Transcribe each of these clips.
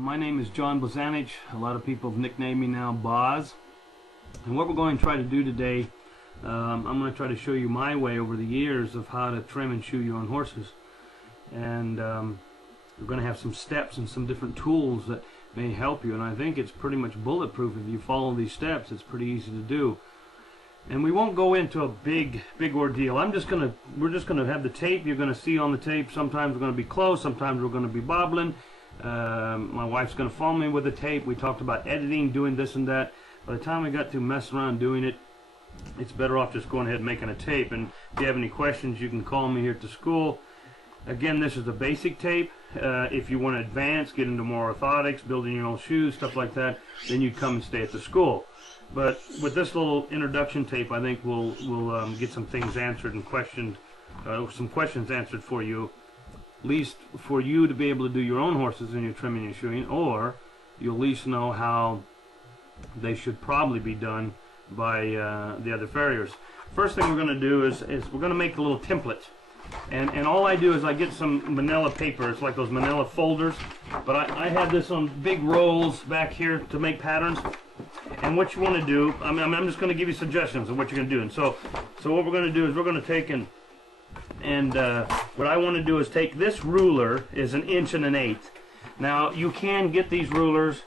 My name is John Blazanich. A lot of people have nicknamed me now Boz. And what we're going to try to do today, I'm going to try to show you my way over the years of how to trim and shoe your own horses. And we're going to have some steps and some different tools that may help you. And I think it's pretty much bulletproof. If you follow these steps, it's pretty easy to do. And we won't go into a big ordeal. We're just gonna have the tape. You're gonna see on the tape. Sometimes we're gonna be close. Sometimes we're gonna be bobbling. My wife's gonna follow me with the tape. We talked about editing, doing this and that. By the time we got to mess around doing it, it's better off just going ahead and making a tape. And if you have any questions, you can call me here at the school. Again, this is the basic tape. If you want to advance, get into more orthotics, building your own shoes, stuff like that, then you come and stay at the school. But with this little introduction tape, I think we'll get some things answered and questioned, some questions answered for you, at least for you to be able to do your own horses in your trimming and shoeing, or you'll at least know how they should probably be done by the other farriers. First thing we're going to do is we're going to make a little template. And all I do is I get some manila paper. It's like those manila folders, but I have this on big rolls back here to make patterns. And what you want to do, I'm just going to give you suggestions of what you're going to do. And so what we're going to do is we're going to take what I want to do is take this ruler is 1 1/8 inches. Now you can get these rulers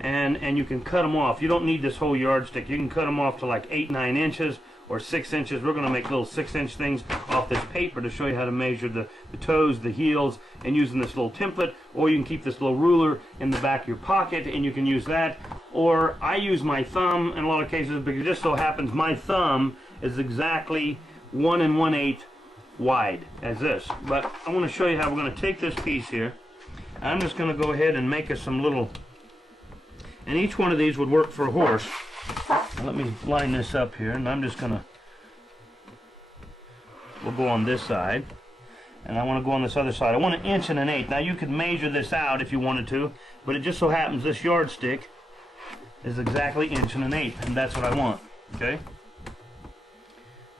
and you can cut them off. You don't need this whole yardstick. You can cut them off to like 8, 9 inches or 6 inches. We're going to make little 6-inch things off this paper to show you how to measure the toes, the heels, and using this little template. Or you can keep this little ruler in the back of your pocket and you can use that. Or I use my thumb in a lot of cases because it just so happens my thumb is exactly 1 1/8 wide as this. But I want to show you how we're going to take this piece here. I'm just going to go ahead and make us some little, and each one of these would work for a horse. Let me line this up here, and I'm just gonna, we'll go on this side, and I want to go on this other side. I want 1 1/8 inches. Now you could measure this out if you wanted to, but it just so happens this yardstick is exactly 1 1/8 inches, and that's what I want. Okay,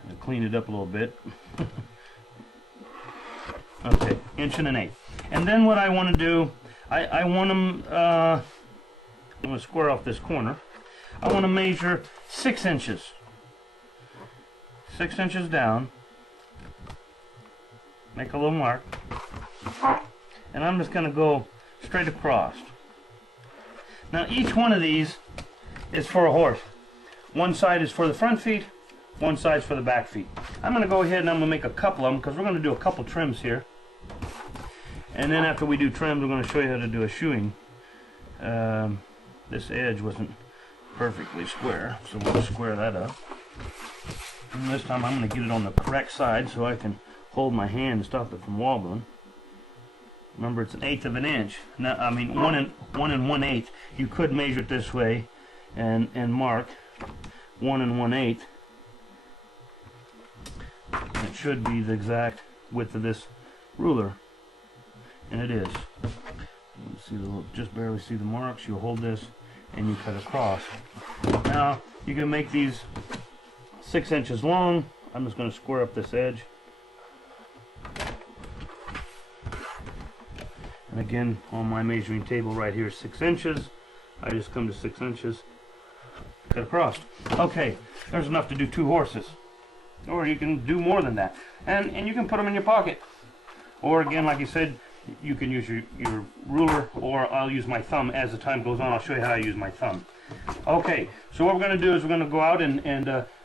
I'll clean it up a little bit. Okay, 1 1/8 inches, and then what I want to do, I want them. I'm going to square off this corner. I want to measure 6 inches. 6 inches down. Make a little mark. And I'm just going to go straight across. Now each one of these is for a horse. One side is for the front feet, one side is for the back feet. I'm going to go ahead and I'm going to make a couple of them because we're going to do a couple trims here. And then after we do trims, we're going to show you how to do a shoeing. This edge wasn't perfectly square, so we'll square that up. And this time I'm going to get it on the correct side so I can hold my hand and stop it from wobbling. Remember, it's 1/8 of an inch. Now, I mean 1 1/8. You could measure it this way and mark 1 1/8. And it should be the exact width of this ruler, and it is. You see just barely see the marks. You hold this and you cut across. Now you can make these 6 inches long. I'm just going to square up this edge. And again, on my measuring table right here, 6 inches. I just come to 6 inches, cut across. Okay, there's enough to do 2 horses. Or you can do more than that. And you can put them in your pocket. Or again, like you said, you can use your ruler, or I'll use my thumb as the time goes on. I'll show you how I use my thumb. Okay, so what we're going to do is we're going to go out and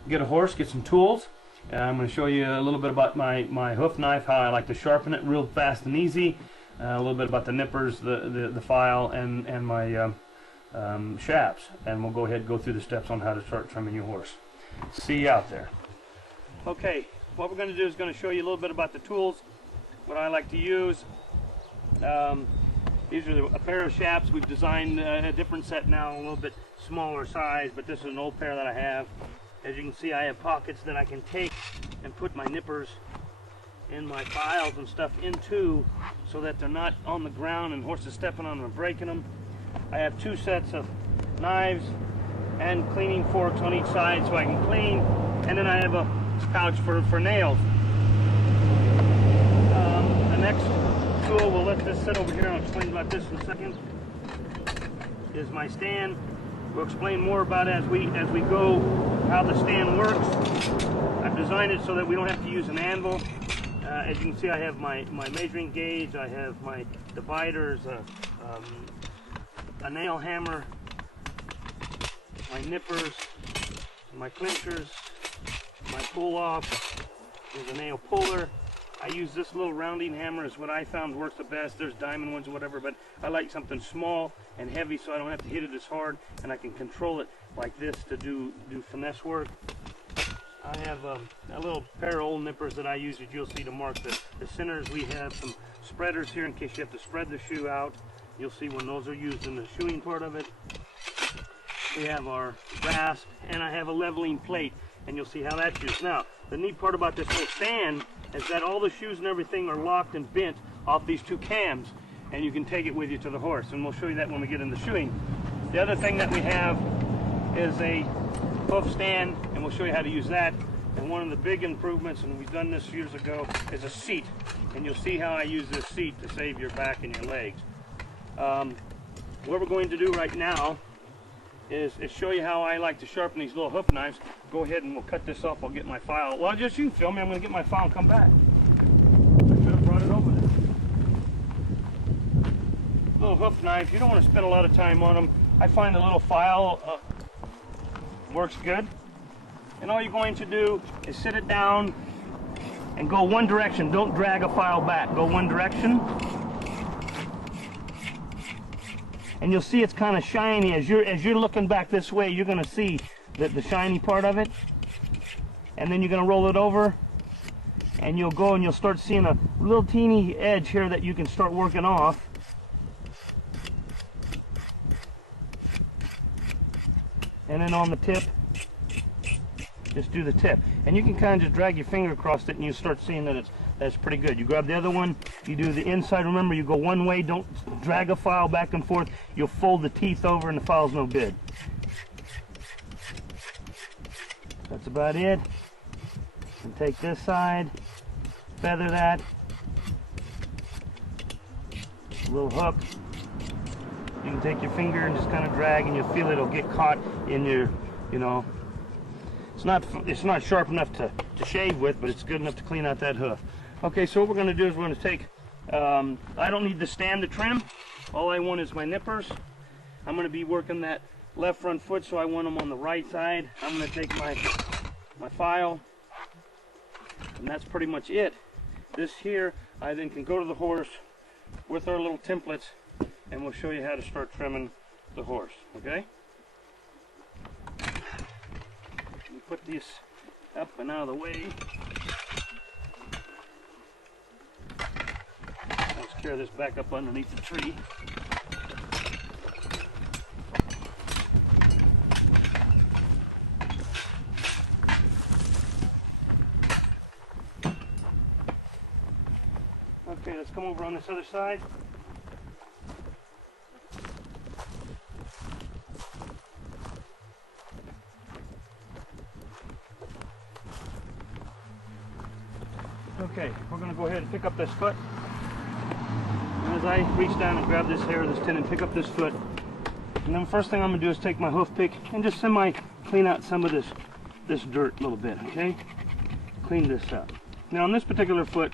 get a horse, get some tools. I'm going to show you a little bit about my hoof knife, how I like to sharpen it real fast and easy. A little bit about the nippers, the file, and my shafts. And we'll go ahead and go through the steps on how to start trimming your horse. See you out there. Okay, what we're going to do is going to show you a little bit about the tools, what I like to use. These are a pair of shafts. We've designed a different set now, a little bit smaller size, but this is an old pair that I have. As you can see, I have pockets that I can take and put my nippers and my files and stuff into so that they're not on the ground and horses stepping on them and breaking them. I have 2 sets of knives and cleaning forks on each side so I can clean, and then I have a pouch for nails. The next tool, we'll let this sit over here. I'll explain about this in a second. is my stand. We'll explain more about as we go how the stand works. I've designed it so that we don't have to use an anvil. As you can see, I have my measuring gauge, I have my dividers, a nail hammer, my nippers, my clinchers, my pull-off, there's a nail puller. I use this little rounding hammer is what I found works the best. There's diamond ones or whatever, but I like something small and heavy so I don't have to hit it as hard, and I can control it like this to do finesse work. I have a little pair of old nippers that I use that you'll see to mark the centers. We have some spreaders here in case you have to spread the shoe out. You'll see when those are used in the shoeing part of it. We have our rasp, and I have a leveling plate, and you'll see how that's used. Now, the neat part about this whole stand is that all the shoes and everything are locked and bent off these two cams, and you can take it with you to the horse, and we'll show you that when we get into shoeing. The other thing that we have is a hoof stand, and we'll show you how to use that. And one of the big improvements, and we've done this years ago, is a seat, and you'll see how I use this seat to save your back and your legs. What we're going to do right now is show you how I like to sharpen these little hoof knives. Go ahead and we'll cut this off. I'll get my file. Well, just you film me. I'm going to get my file and come back. I should have brought it over there. Little hoof knives, you don't want to spend a lot of time on them. I find the little file works good. And all you're going to do is sit it down and go one direction. Don't drag a file back. Go one direction. And you'll see it's kind of shiny. As you're looking back this way, you're going to see the shiny part of it. And then you're going to roll it over, and you'll go and you'll start seeing a little teeny edge here that you can start working off. And then on the tip, just do the tip. And you can kind of just drag your finger across it, and you start seeing that that's pretty good. You grab the other one, you do the inside. Remember, you go one way, don't drag a file back and forth. You'll fold the teeth over and the file's no good. That's about it. And take this side, feather that, a little hook. You can take your finger and just kind of drag, and you'll feel it'll get caught in your, it's not sharp enough to shave with, but it's good enough to clean out that hoof. Okay, so what we're going to do is we're going to take, I don't need the stand to trim. All I want is my nippers. I'm going to be working that left front foot, so I want them on the right side. I'm going to take my file, and that's pretty much it. This here, I then can go to the horse with our little templates, and we'll show you how to start trimming the horse, okay? Put this up and out of the way. Let's carry this back up underneath the tree. Okay, let's come over on this other side. Okay, we're going to go ahead and pick up this foot. And as I reach down and grab this hair of this tendon, pick up this foot. And then the first thing I'm going to do is take my hoof pick and just clean out some of this dirt a little bit, okay? Clean this up. Now on this particular foot,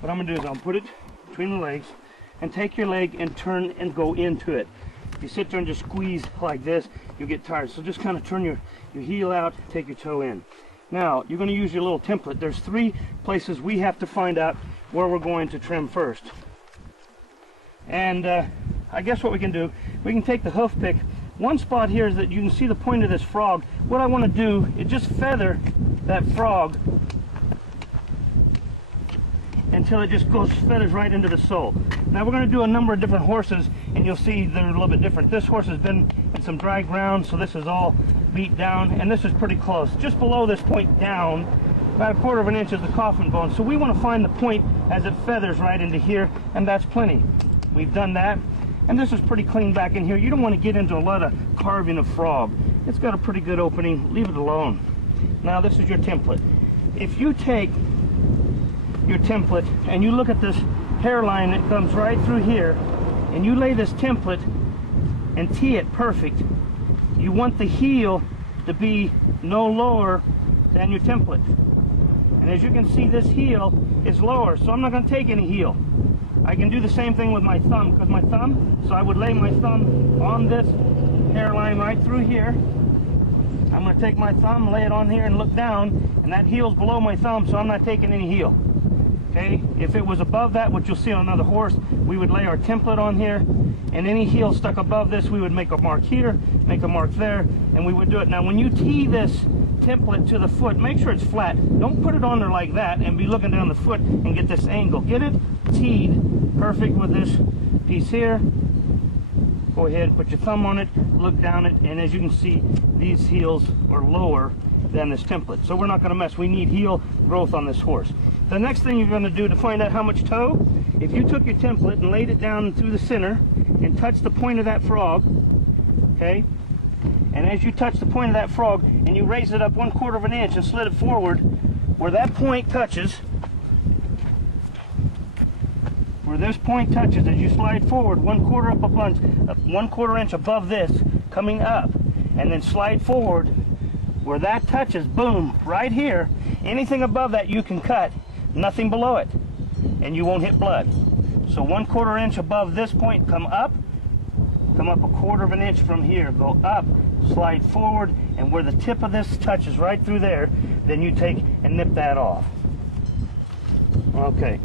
what I'm going to do is I'll put it between the legs and take your leg and turn and go into it. If you sit there and just squeeze like this, you'll get tired. So just kind of turn your heel out, take your toe in. Now, you're going to use your little template. There's 3 places we have to find out where we're going to trim first. And I guess what we can do, we can take the hoof pick. One spot here is that you can see the point of this frog. What I want to do is just feather that frog until it just feathers right into the sole. Now we're going to do a number of different horses, and you'll see they're a little bit different. This horse has been in some dry ground, so this is all beat down, and this is pretty close. Just below this point down, about 1/4 of an inch is the coffin bone. So we want to find the point as it feathers right into here, and that's plenty. We've done that, and this is pretty clean back in here. You don't want to get into a lot of carving of frog. It's got a pretty good opening. Leave it alone. Now this is your template. If you take your template and you look at this hairline that comes right through here, and you lay this template and tee it perfect. You want the heel to be no lower than your template. And as you can see, this heel is lower, so I'm not going to take any heel. I can do the same thing with my thumb, because my thumb, so I would lay my thumb on this hairline right through here. I'm going to take my thumb, lay it on here, and look down, and that heel's below my thumb, so I'm not taking any heel. Okay, if it was above that, which you'll see on another horse, we would lay our template on here, and any heel stuck above this, we would make a mark here, make a mark there, and we would do it. Now, when you tee this template to the foot, make sure it's flat. Don't put it on there like that and be looking down the foot and get this angle. Get it teed perfect with this piece here. Go ahead, put your thumb on it, look down it, and as you can see, these heels are lower than this template. So we're not going to mess. We need heel growth on this horse. The next thing you're going to do to find out how much toe, if you took your template and laid it down through the center and touched the point of that frog, okay, and as you touch the point of that frog and you raise it up 1/4 of an inch and slid it forward, where that point touches, where this point touches, as you slide forward 1/4 up a bunch, 1/4 inch above this, coming up, and then slide forward, where that touches, boom, right here, anything above that you can cut, nothing below it, and you won't hit blood. So 1/4 inch above this point, come up 1/4 of an inch from here, go up, slide forward, and where the tip of this touches right through there, then you take and nip that off. Okay,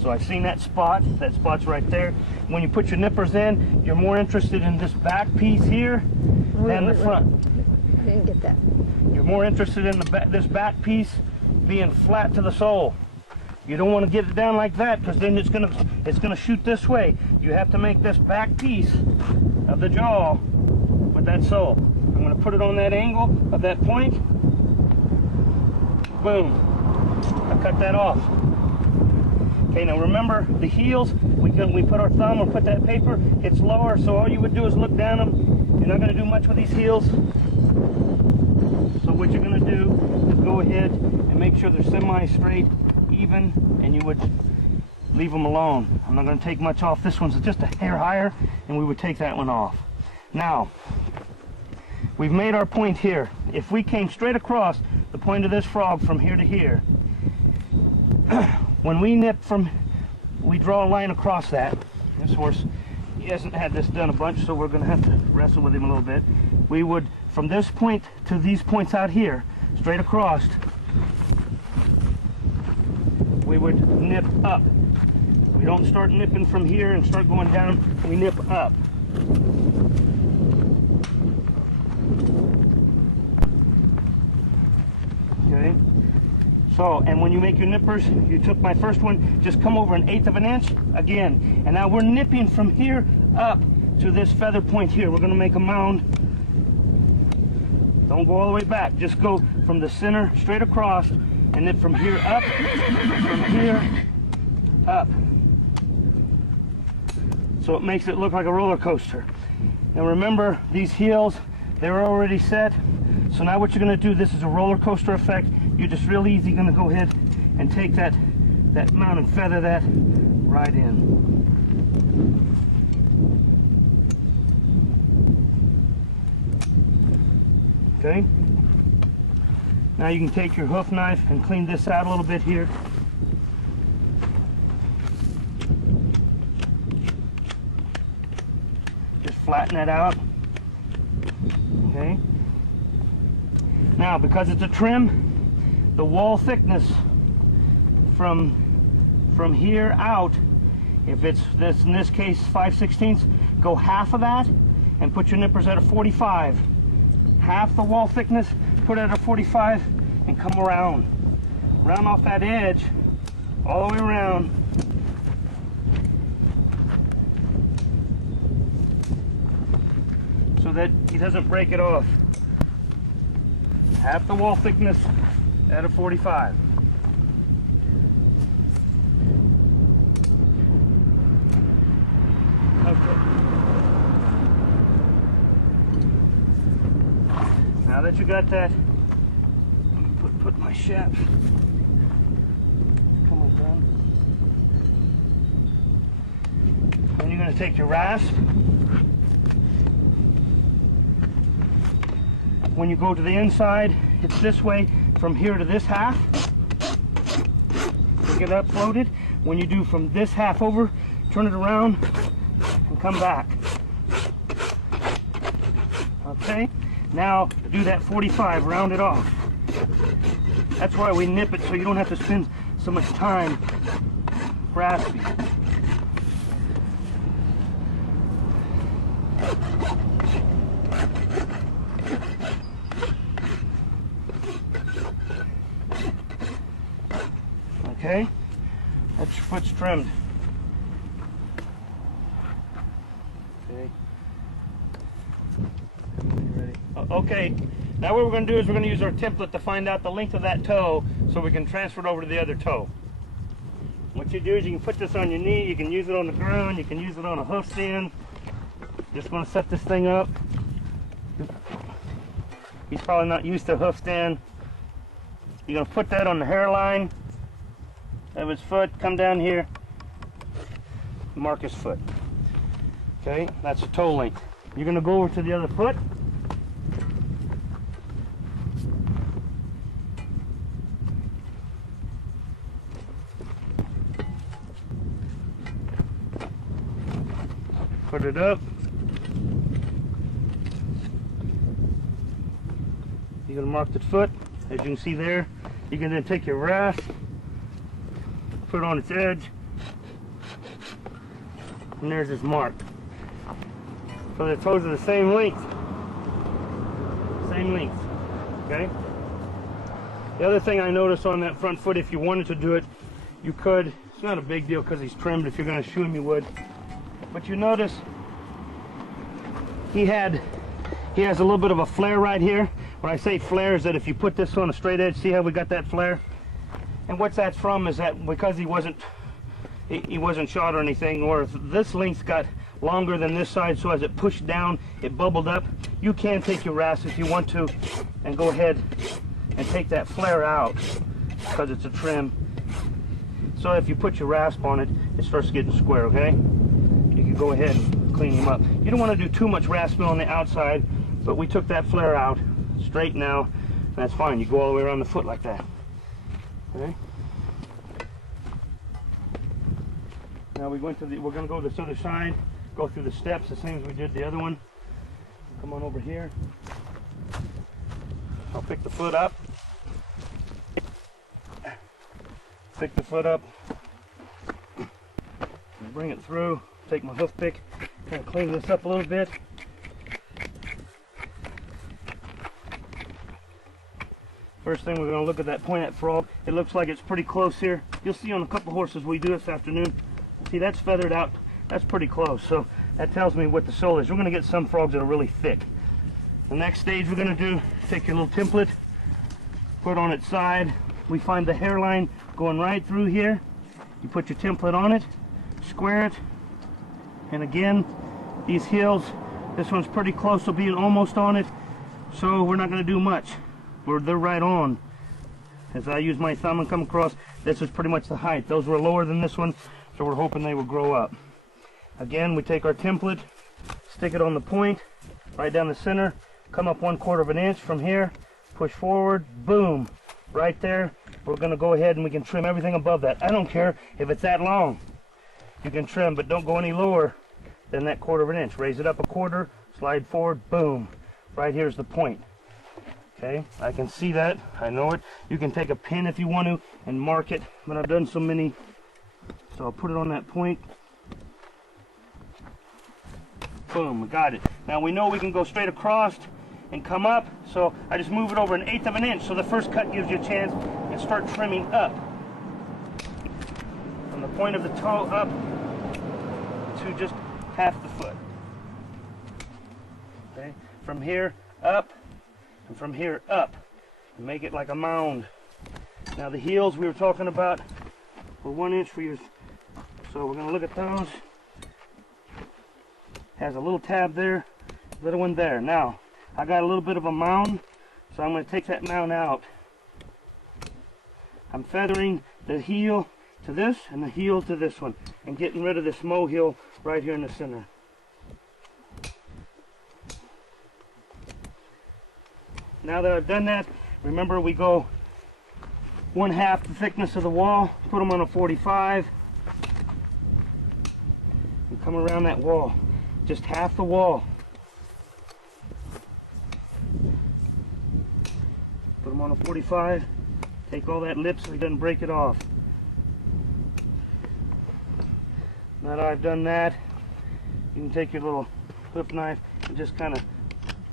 so I've seen that spot. That spot's right there. When you put your nippers in, you're more interested in this back piece here than the front. I didn't get that. You're more interested in this back piece being flat to the sole. You don't want to get it down like that, because then it's gonna shoot this way. You have to make this back piece of the jaw with that sole. I'm going to put it on that angle of that point. Boom. I cut that off. Okay, now remember the heels, we put our thumb or put that paper, it's lower, so all you would do is look down them. You're not going to do much with these heels. So what you're going to do is go ahead and make sure they're semi-straight, even, and you would leave them alone. I'm not going to take much off. This one's just a hair higher, and we would take that one off. Now, we've made our point here. If we came straight across the point of this frog from here to here, when we nip from, we draw a line across that. This horse, he hasn't had this done a bunch, so we're going to have to wrestle with him a little bit. We would, from this point to these points out here, straight across, we would nip up. We don't start nipping from here and start going down, we nip up. Okay, so, and when you make your nippers, you took my first one, just come over 1/8 of an inch again, and now we're nipping from here up to this feather point here. We're going to make a mound. Don't go all the way back, just go from the center straight across, and then from here up, from here up. So it makes it look like a roller coaster. Now remember, these heels, they're already set. So now what you're going to do, this is a roller coaster effect. You're just real easy going to go ahead and take that mount and feather that right in. Okay. Now you can take your hoof knife and clean this out a little bit here. Just flatten it out. Okay. Now, because it's a trim, the wall thickness from here out, if it's this, in this case 5/16, go half of that and put your nippers at a 45. Half the wall thickness, put it at a 45, and come around off that edge all the way around. So that he doesn't break it off. Half the wall thickness at a 45. Okay. Now that you got that, put my shaft. Come on down. And you're going to take your rasp When you go to the inside, it's this way from here to this half. Pick it up, float it. When you do from this half over, turn it around and come back. Okay, now do that 45, round it off. That's why we nip it, so you don't have to spend so much time grasping. Okay, that's your foot's trimmed. Okay. Ready. Okay, now what we're going to do is we're going to use our template to find out the length of that toe so we can transfer it over to the other toe. What you do is you can put this on your knee, you can use it on the ground, you can use it on a hoof stand. Just going to set this thing up. He's probably not used to a hoof stand. You're going to put that on the hairline of his foot, come down here, mark his foot. Okay, that's the toe length. You're going to go over to the other foot. Put it up. You're going to mark the foot, as you can see there. You can then take your rasp, put it on its edge, and there's its mark. So the toes are the same length. Same length. Okay? The other thing I noticed on that front foot, if you wanted to do it, you could. It's not a big deal because he's trimmed. If you're going to shoe him, you would. But you notice he has a little bit of a flare right here. When I say flare, is that if you put this on a straight edge, see how we got that flare? And what that's from is that because he wasn't shot or anything, or this length got longer than this side, so as it pushed down, it bubbled up. You can take your rasp if you want to and go ahead and take that flare out because it's a trim. So if you put your rasp on it, it starts getting square, okay? You can go ahead and clean him up. You don't want to do too much rasping on the outside, but we took that flare out straight now, and that's fine. You go all the way around the foot like that. Okay. Now we're going to go to this other side, go through the steps the same as we did the other one. Come on over here. I'll pick the foot up. Pick the foot up. Bring it through. Take my hoof pick. Kind of clean this up a little bit. First thing, we're going to look at that pointed frog. It looks like it's pretty close here. You'll see on a couple horses we do this afternoon. See, that's feathered out. That's pretty close. So that tells me what the sole is. We're going to get some frogs that are really thick. The next stage we're going to do, take your little template, put it on its side. We find the hairline going right through here. You put your template on it, square it, and again, these heels, this one's pretty close to being almost on it, so we're not going to do much. They're right on. As I use my thumb and come across, this is pretty much the height. Those were lower than this one, so we're hoping they will grow up. Again, we take our template, stick it on the point, right down the center, come up 1/4 of an inch from here, push forward, boom, right there. We're going to go ahead and we can trim everything above that. I don't care if it's that long. You can trim, but don't go any lower than that 1/4 of an inch. Raise it up 1/4, slide forward, boom. Right here's the point. Okay, I can see that, I know it. You can take a pin if you want to and mark it, but I've done so many, so I'll put it on that point. Boom, we got it. Now we know we can go straight across and come up, so I just move it over 1/8 of an inch, so the first cut gives you a chance and start trimming up. From the point of the toe up to just half the foot. Okay, from here up, and from here up, and make it like a mound. Now the heels we were talking about were 1 inch for your, so we're going to look at those. Has a little tab there, little one there. Now I got a little bit of a mound, so I'm going to take that mound out. I'm feathering the heel to this and the heel to this one, and getting rid of this molehill right here in the center. Now that I've done that, remember we go 1/2 the thickness of the wall, put them on a 45, and come around that wall, just half the wall. Put them on a 45, take all that lip so it doesn't break it off. Now that I've done that, you can take your little whip knife and just kind of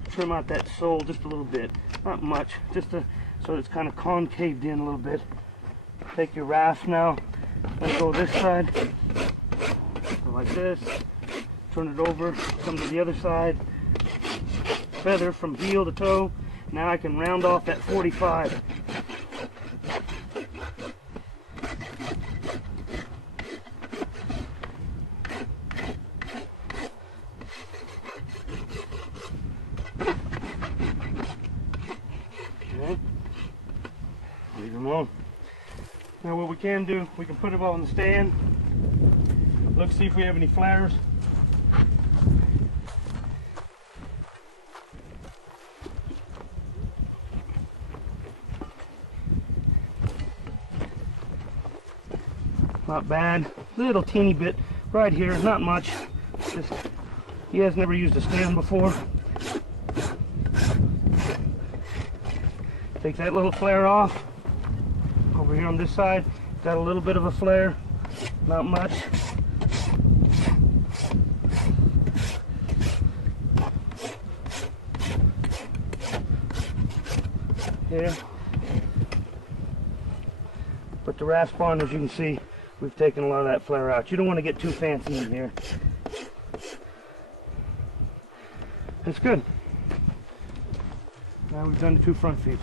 trim out that sole just a little bit. Not much, just so it's kind of concaved in a little bit. Take your rasp now, and go this side, go like this, turn it over, come to the other side, feather from heel to toe. Now I can round off that 45. Okay. Leave them alone. Now what we can do, we can put it on the stand. Look, see if we have any flares. Not bad. Little teeny bit right here, not much. Just, he has never used a stand before. Take that little flare off. Over here on this side, got a little bit of a flare, not much. Here. Put the rasp on, as you can see, we've taken a lot of that flare out. You don't want to get too fancy in here. That's good. Now we've done the 2 front feet.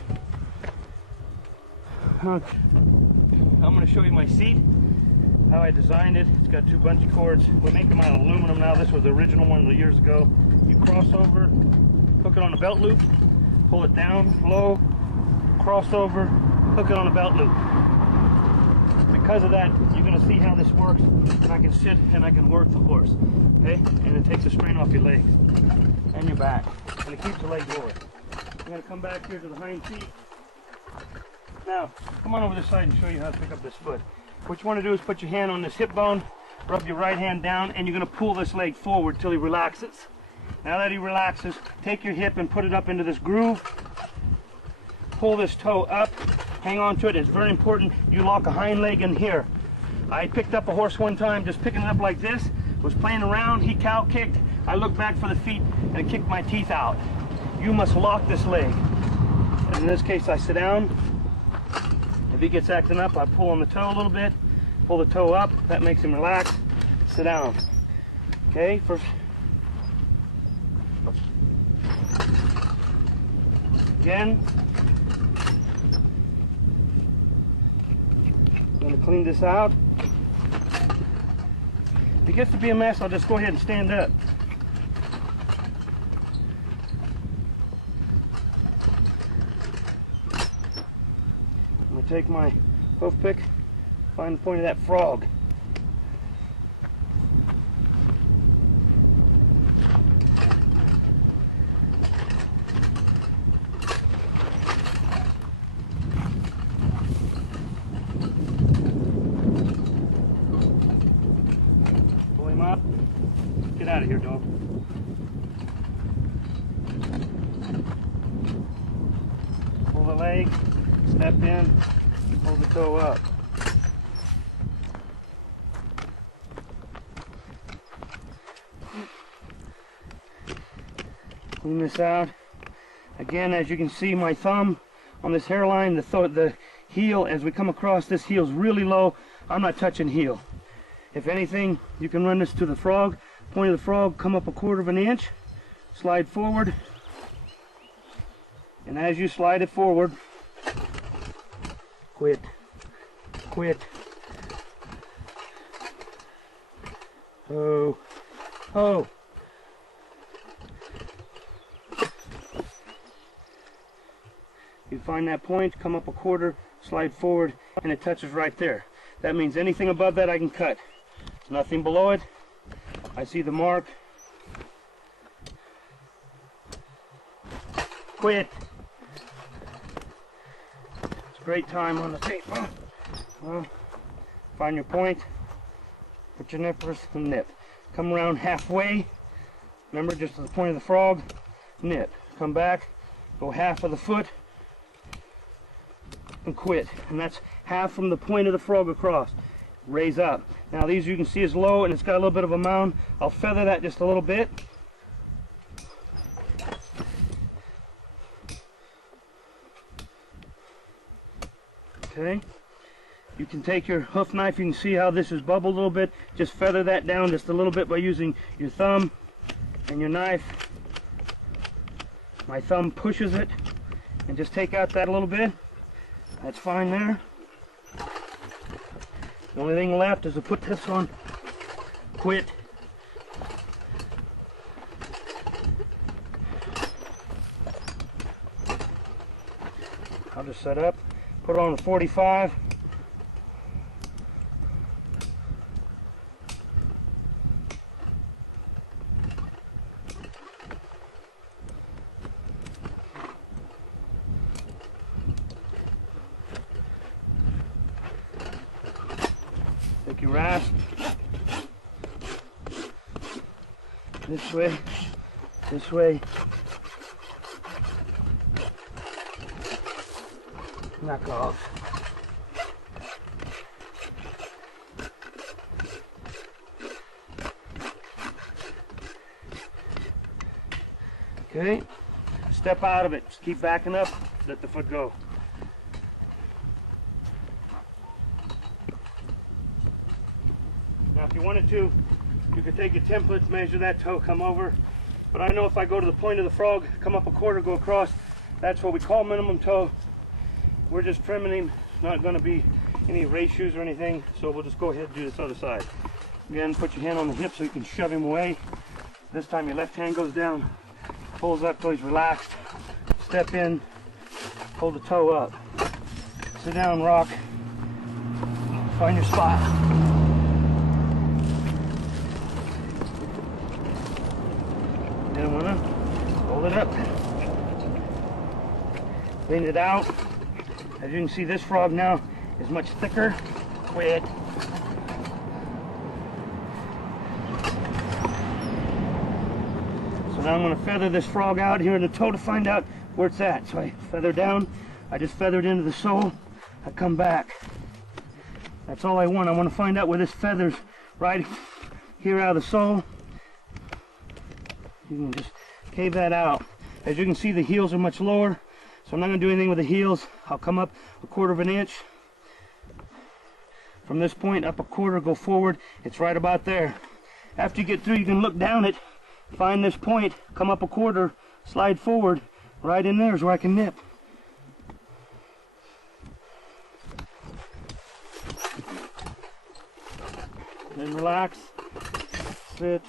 Okay. I'm going to show you my seat, how I designed it. It's got 2 bungee cords. We make them out of aluminum now. This was the original one years ago. You cross over, hook it on a belt loop, pull it down low, cross over, hook it on a belt loop. Because of that, you're going to see how this works, and I can sit and I can work the horse, okay? And it takes the strain off your legs and your back, and it keeps the leg lower. I'm going to come back here to the hind feet. Now, come on over this side and show you how to pick up this foot. What you want to do is put your hand on this hip bone, rub your right hand down, and you're going to pull this leg forward till he relaxes. Now that he relaxes, take your hip and put it up into this groove. Pull this toe up, hang on to it. It's very important you lock a hind leg in here. I picked up a horse one time, just picking it up like this, was playing around, he cow kicked, I looked back for the feet and it kicked my teeth out. You must lock this leg. And in this case, I sit down. If he gets acting up, I pull on the toe a little bit, pull the toe up, that makes him relax, sit down. Okay, first. Again. I'm going to clean this out. If it gets to be a mess, I'll just go ahead and stand up. I'm going to take my hoof pick, find the point of that frog. Pull him up. Get out of here, dog. Pull the leg. Step in, pull the toe up. Clean this out. Again, as you can see, my thumb on this hairline, the heel, as we come across, this heel's really low. I'm not touching heel. If anything, you can run this to the frog. Point of the frog, come up 1/4 inch, slide forward, and as you slide it forward, quit. Oh. You find that point, come up 1/4, slide forward, and it touches right there. That means anything above that I can cut. Nothing below it. I see the mark. Quit. great time on the tape. Well, find your point, put your nippers, and nip. Come around halfway, remember, just to the point of the frog, nip. Come back, go half of the foot, and quit. And that's half from the point of the frog across. Raise up. Now these you can see is low and it's got a little bit of a mound. I'll feather that just a little bit. Okay. You can take your hoof knife, you can see how this is bubbled a little bit. Just feather that down just a little bit by using your thumb and your knife. My thumb pushes it, and just take out that a little bit. That's fine there. The only thing left is to put this on, quit. I'll just set up, put on a 45. Take your rasp this way, knock off. Okay, step out of it, just keep backing up, let the foot go. Now if you wanted to, you could take your template, measure that toe, come over. But I know if I go to the point of the frog, come up a quarter, go across, that's what we call minimum toe. We're just trimming him. It's not going to be any race shoes or anything, so we'll just go ahead and do this other side. Again, put your hand on the hip so you can shove him away. This time your left hand goes down, pulls up till he's relaxed. Step in, hold the toe up. Sit down, rock. Find your spot. Then I'm gonna roll it up. Clean it out. As you can see, this frog now is much thicker. Quit. So now I'm going to feather this frog out here in the toe to find out where it's at. So I feather down. I just feathered into the sole. I come back. That's all I want. I want to find out where this feather's right here out of the sole. You can just cave that out. As you can see, the heels are much lower. So I'm not going to do anything with the heels. I'll come up a quarter of an inch. From this point up a quarter, go forward. It's right about there. After you get through, you can look down it, find this point, come up a quarter, slide forward. Right in there is where I can nip. Then relax, sit.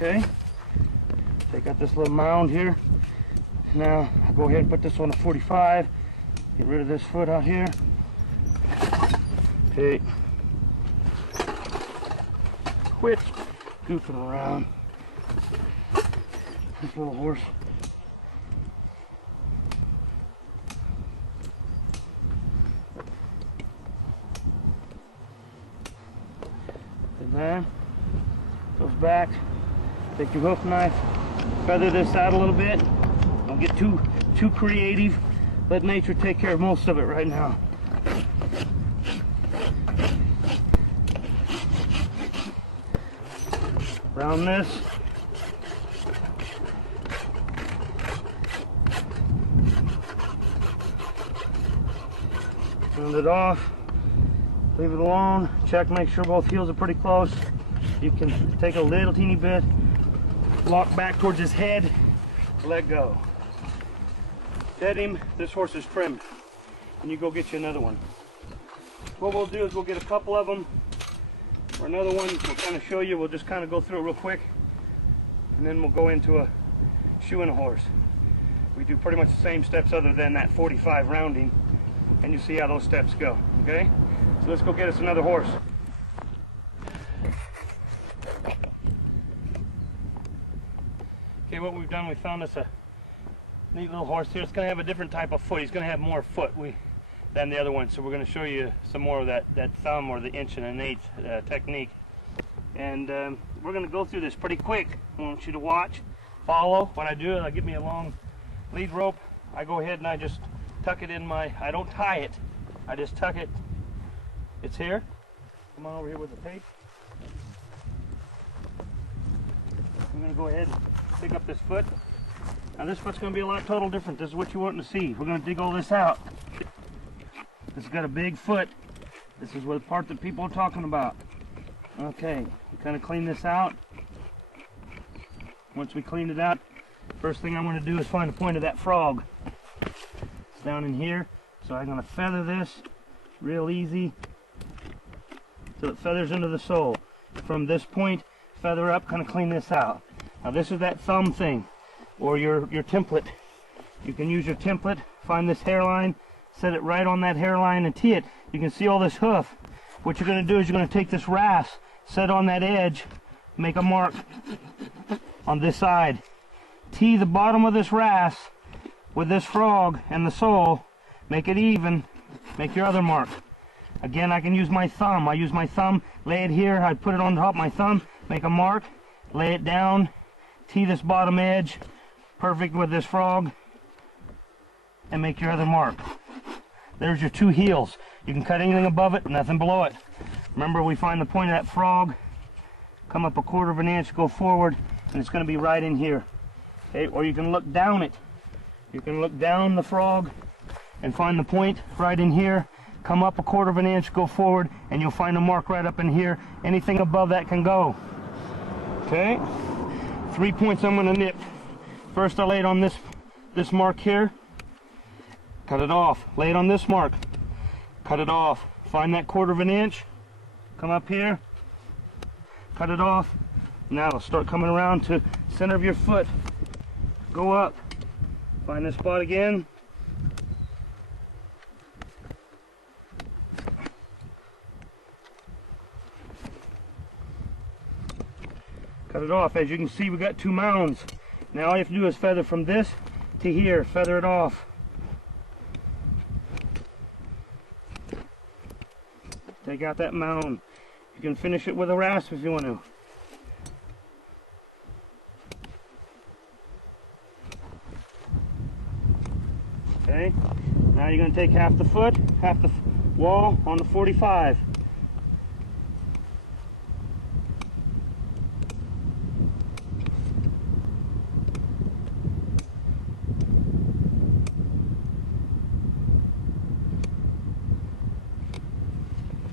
Okay, take out this little mound here. Now I'll go ahead and put this on a 45. Get rid of this foot out here. Okay, quit goofing around. This little horse. And then goes back. Take your hoof knife, feather this out a little bit. Don't get too creative. Let nature take care of most of it right now. Round this. Round it off. Leave it alone. Check, make sure both heels are pretty close. You can take a little teeny bit. Lock back towards his head, let go. Dead him, this horse is trimmed. And you go get you another one. What we'll do is we'll get a couple of them, or another one, we'll kind of show you, we'll just kind of go through it real quick, and then we'll go into a shoeing a horse. We do pretty much the same steps other than that 45 rounding, and you see how those steps go, okay? So let's go get us another horse. Okay, what we've done, we found us a neat little horse here. It's going to have a different type of foot. He's going to have more foot than the other one, so we're going to show you some more of that thumb or the inch and an eighth technique. And we're going to go through this pretty quick. I want you to watch, follow. When I do it, I give me a long lead rope. I go ahead and I just tuck it in my, I don't tie it, I just tuck it. It's here. Come on over here with the tape. I'm going to go ahead and pick up this foot. Now this foot's going to be a lot total different. This is what you want to see. We're going to dig all this out. This has got a big foot. This is the part that people are talking about. Okay, we kind of clean this out. Once we clean it out, first thing I'm going to do is find the point of that frog. It's down in here. So I'm going to feather this real easy so it feathers into the sole. From this point, feather up, kind of clean this out. Now this is that thumb thing, or your template. You can use your template, find this hairline, set it right on that hairline and tee it. You can see all this hoof. What you're going to do is you're going to take this rasp, set on that edge, make a mark on this side. Tee the bottom of this rasp with this frog and the sole, make it even, make your other mark. Again, I can use my thumb. I use my thumb, lay it here, I put it on top of my thumb, make a mark, lay it down, tee this bottom edge, perfect with this frog, and make your other mark. There's your two heels. You can cut anything above it, nothing below it. Remember, we find the point of that frog, come up 1/4 of an inch, go forward, and it's going to be right in here. Okay, or you can look down it. You can look down the frog and find the point right in here, come up 1/4 of an inch, go forward, and you'll find a mark right up in here. Anything above that can go. Okay, 3 points I'm going to nip. First I lay it on this mark here, cut it off. Lay it on this mark, cut it off. Find that 1/4 of an inch, come up here, cut it off. Now start coming around to center of your foot. Go up, find this spot again. Cut it off. As you can see, we got 2 mounds. Now all you have to do is feather from this to here. Feather it off. Take out that mound. You can finish it with a rasp if you want to. Okay, now you're going to take half the foot, half the wall on the 45.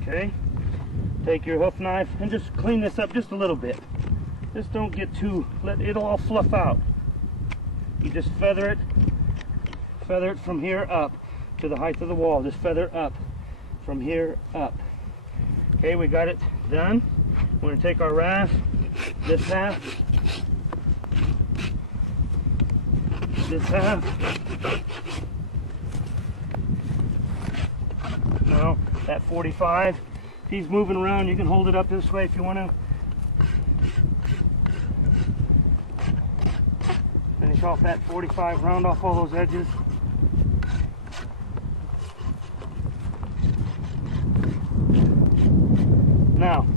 Okay, take your hoof knife and just clean this up just a little bit. Just don't get too, it'll all fluff out. You just feather it from here up to the height of the wall. Just feather up from here up. Okay, we got it done. We're going to take our rasp, this half, this half. Now that 45, if he's moving around, you can hold it up this way if you want to. Finish off that 45, round off all those edges. Now,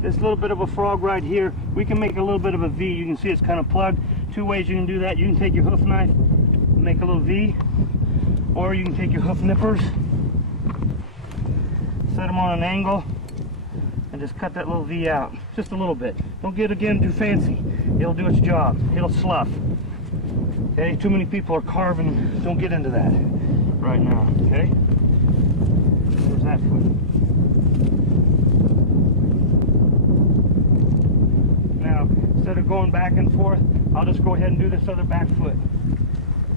this little bit of a frog right here, we can make a little bit of a V. You can see it's kind of plugged. 2 ways you can do that. You can take your hoof knife and make a little V, or you can take your hoof nippers, set them on an angle, and just cut that little V out. Just a little bit. Don't get, again, too fancy. It'll do its job. It'll slough. Okay, too many people are carving. Don't get into that right now, okay? Where's that foot? Now, instead of going back and forth, I'll just go ahead and do this other back foot.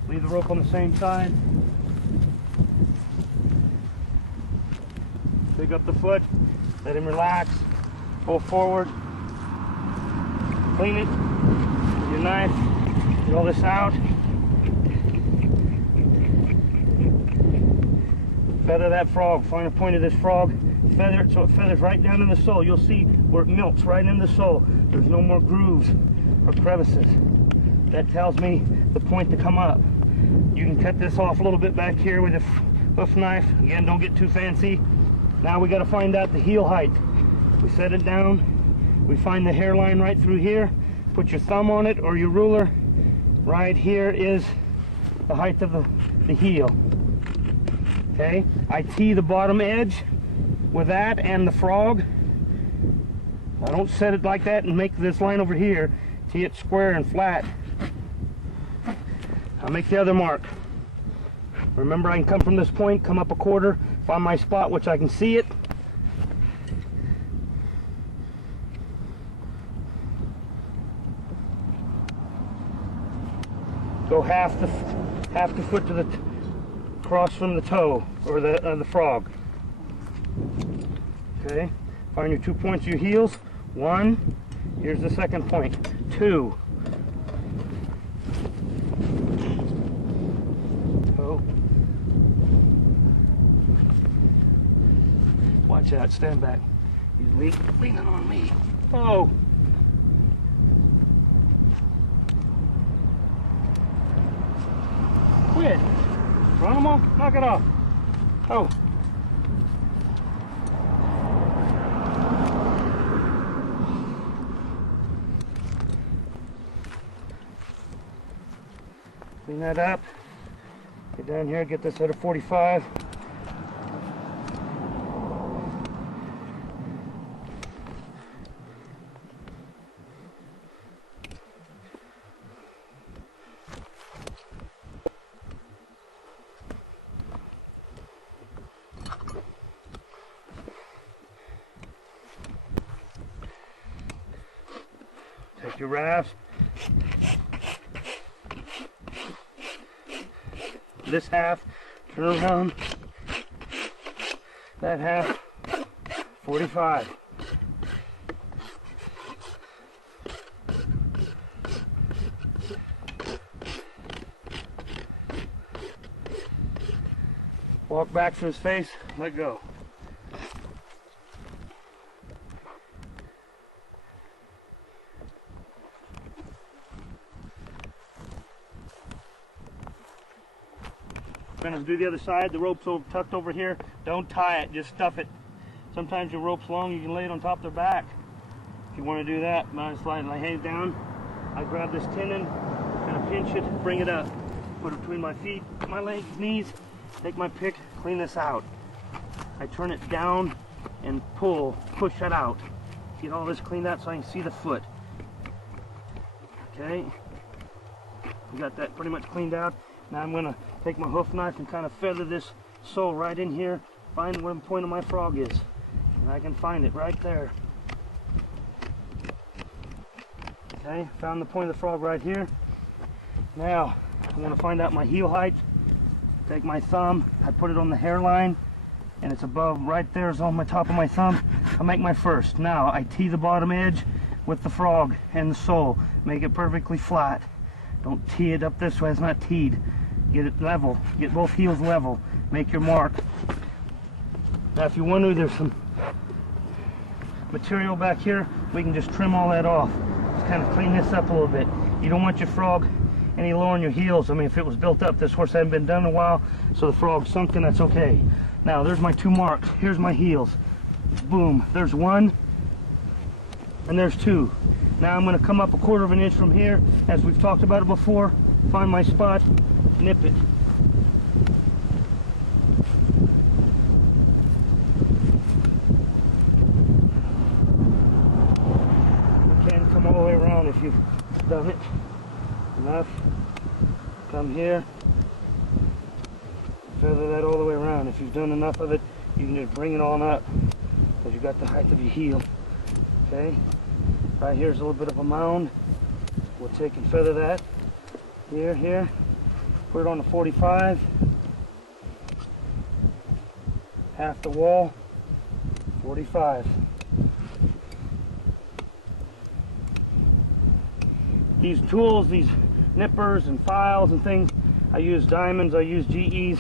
Leave the rope on the same side. Pick up the foot, let him relax, pull forward, clean it, your knife, get all this out, Feather that frog. Find a point of this frog. Feather it so it feathers right down in the sole. You'll see where it melts right in the sole. There's no more grooves or crevices. That tells me the point to come up. You can cut this off a little bit back here with a hoof knife. Again, don't get too fancy. Now we got to find out the heel height. We set it down. We find the hairline right through here. Put your thumb on it or your ruler. Right here is the height of the heel. Okay, I tee the bottom edge with that and the frog. I don't set it like that and make this line over here. Tee it square and flat. I'll make the other mark. Remember, I can come from this point, come up a quarter, find my spot which I can see it. Go half the foot to the across from the toe or the frog. Okay, find your 2 points of your heels. 1, here's the second point. 2. Oh. Watch out, stand back. He's leaning on me. Oh. Quit. Run them off, knock it off. Oh. Clean that up. Get down here, get this at a 45. Take your rafts. This half, turn around. That half, 45. Walk back to his face, let go. We're going to do the other side. The rope's tucked over here. Don't tie it, just stuff it. Sometimes your rope's long, you can lay it on top of their back. If you want to do that, I slide my hands down. I grab this tenon, kind of pinch it, bring it up. Put it between my feet, my legs, knees. Take my pick, clean this out. I turn it down and push that out. Get all this cleaned out so I can see the foot. Okay. We got that pretty much cleaned out. Now I'm going to take my hoof knife and kind of feather this sole right in here, find where the point of my frog is. And I can find it right there. Okay, found the point of the frog right here. Now, I'm going to find out my heel height. Take my thumb, I put it on the hairline, and it's above, right there is on my top of my thumb. I'll make my first. Now, I tee the bottom edge with the frog and the sole. Make it perfectly flat. Don't tee it up this way, it's not teed. Get it level, get both heels level, make your mark. Now if you want to, there's some material back here, we can just trim all that off. Just kind of clean this up a little bit. You don't want your frog any lower on your heels. I mean, if it was built up, this horse hadn't been done in a while, so the frog's sunken, that's okay. Now there's my 2 marks, here's my heels. Boom, there's 1, and there's 2. Now I'm going to come up a 1/4 of an inch from here, as we've talked about it before, find my spot, nip it. You can come all the way around if you've done it enough. Come here, feather that all the way around. If you've done enough of it, you can just bring it on up, because you've got the height of your heel. Okay, right here's a little bit of a mound. We'll take and feather that. Here, put it on the 45, half the wall, 45. These tools, these nippers and files and things, I use Diamonds, I use GEs.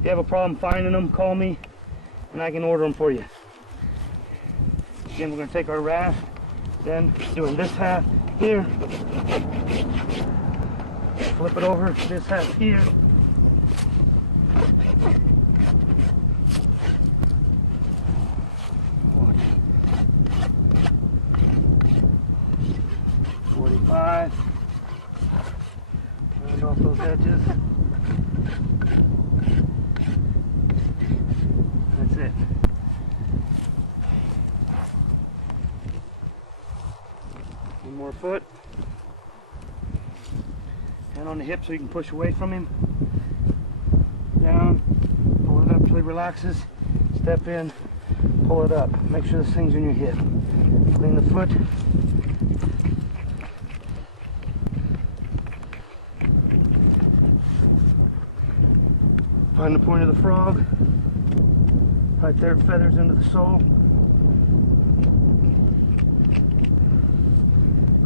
If you have a problem finding them, call me and I can order them for you. Again, we're going to take our raft, then doing this half here, flip it over, this half here. Round off those edges. That's it. One more foot. Hand on the hip so you can push away from him. Down. Pull it up until he relaxes. Step in. Pull it up. Make sure this thing's in your hip. Clean the foot. Find the point of the frog. Right there, it feathers into the sole.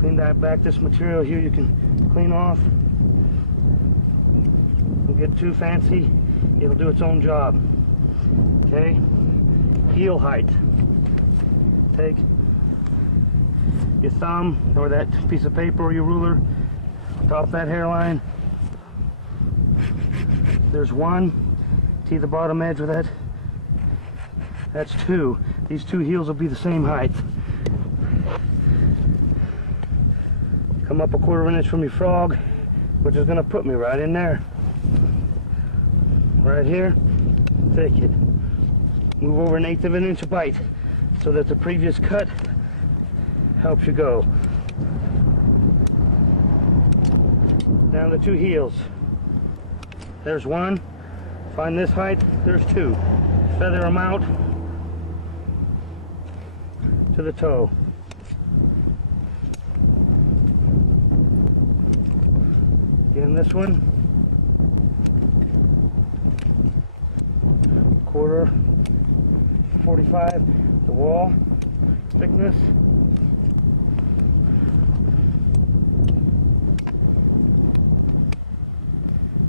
Clean that back. This material here you can clean off. Don't get too fancy. It'll do its own job. Okay? Heel height. Take your thumb or that piece of paper or your ruler, top that hairline. There's one. Tee the bottom edge with that. That's two. These two heels will be the same height. Come up a 1/4 inch from your frog, which is going to put me right in there. Right here. Take it. Move over 1/8 of an inch of bite so that the previous cut helps you go. Down the two heels. There's one. Find this height. There's two. Feather them out to the toe. Again, this one. 1/4, 45. The wall thickness.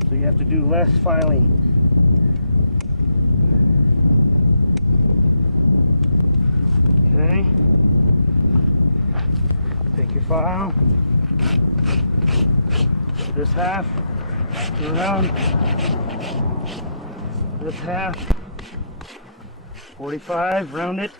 So you have to do less filing. Okay. Take your file. This half. Go around. This half. 45. Round it.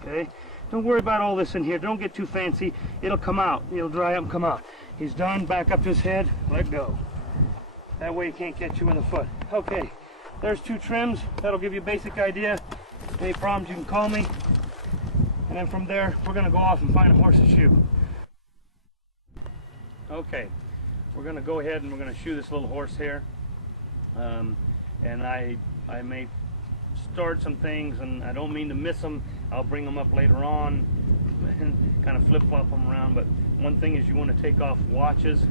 Okay. Don't worry about all this in here. Don't get too fancy. It'll come out. It'll dry up and come out. He's done. Back up to his head. Let go. That way he can't catch you in the foot. Okay. There's two trims. That'll give you a basic idea. Any problems, you can call me. And then from there, we're going to go off and find a horse to shoe. Okay. We're going to go ahead and we're going to shoe this little horse here. And I may start some things, and I don't mean to miss them. I'll bring them up later on and kind of flip-flop them around. But one thing is, you want to take off watches.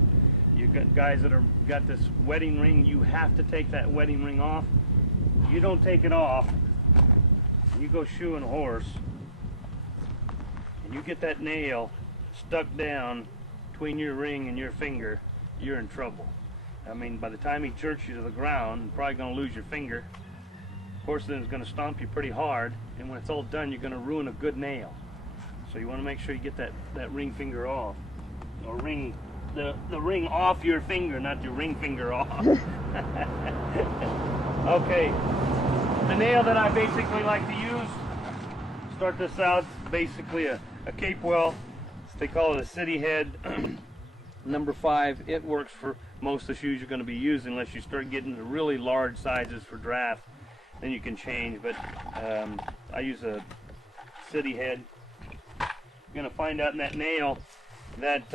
You got guys that got this wedding ring. You have to take that wedding ring off. You don't take it off, you go shoeing a horse, and you get that nail stuck down between your ring and your finger, you're in trouble. I mean, by the time he jerks you to the ground, you're probably going to lose your finger. Horse then is going to stomp you pretty hard, and when it's all done, you're going to ruin a good nail. So you want to make sure you get that ring finger off, or the ring off your finger, not your ring finger off. Okay, the nail that I basically like to use, start this out, basically a Capewell. They call it a city head. Number 5. It works for most of the shoes you're going to be using, unless you start getting the really large sizes for draft. Then you can change, but I use a city head. You're going to find out in that nail that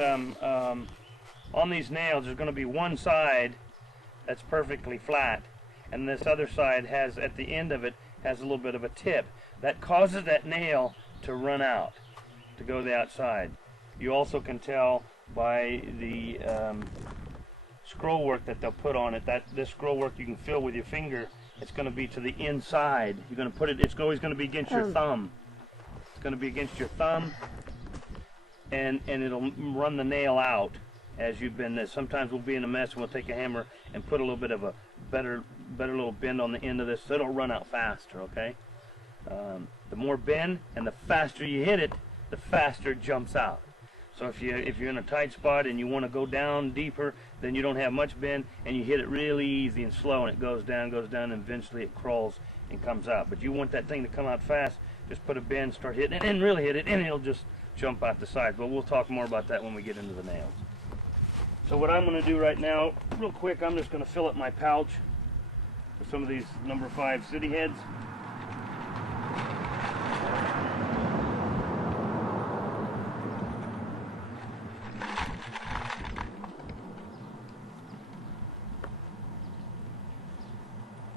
on these nails there's going to be one side that's perfectly flat, and this other side has, at the end of it, has a little bit of a tip. That causes that nail to run out, to go the outside. You also can tell by the scroll work that they'll put on it. This scroll work you can feel with your finger. It's going to be to the inside. You're going to put it, it's always going to be against your thumb. going to be against your thumb, and it'll run the nail out as you've been this. Sometimes we'll be in a mess and we'll take a hammer and put a little bit of a better little bend on the end of this so it'll run out faster, okay? The more bend and the faster you hit it, the faster it jumps out. So if you're in a tight spot and you want to go down deeper, then you don't have much bend, and you hit it really easy and slow, and it goes down, and eventually it crawls and comes out. But you want that thing to come out fast, just put a bend, start hitting it, and really hit it, and it'll just jump out the side. But we'll talk more about that when we get into the nails. So what I'm going to do right now, real quick, I'm just going to fill up my pouch with some of these number 5 city heads.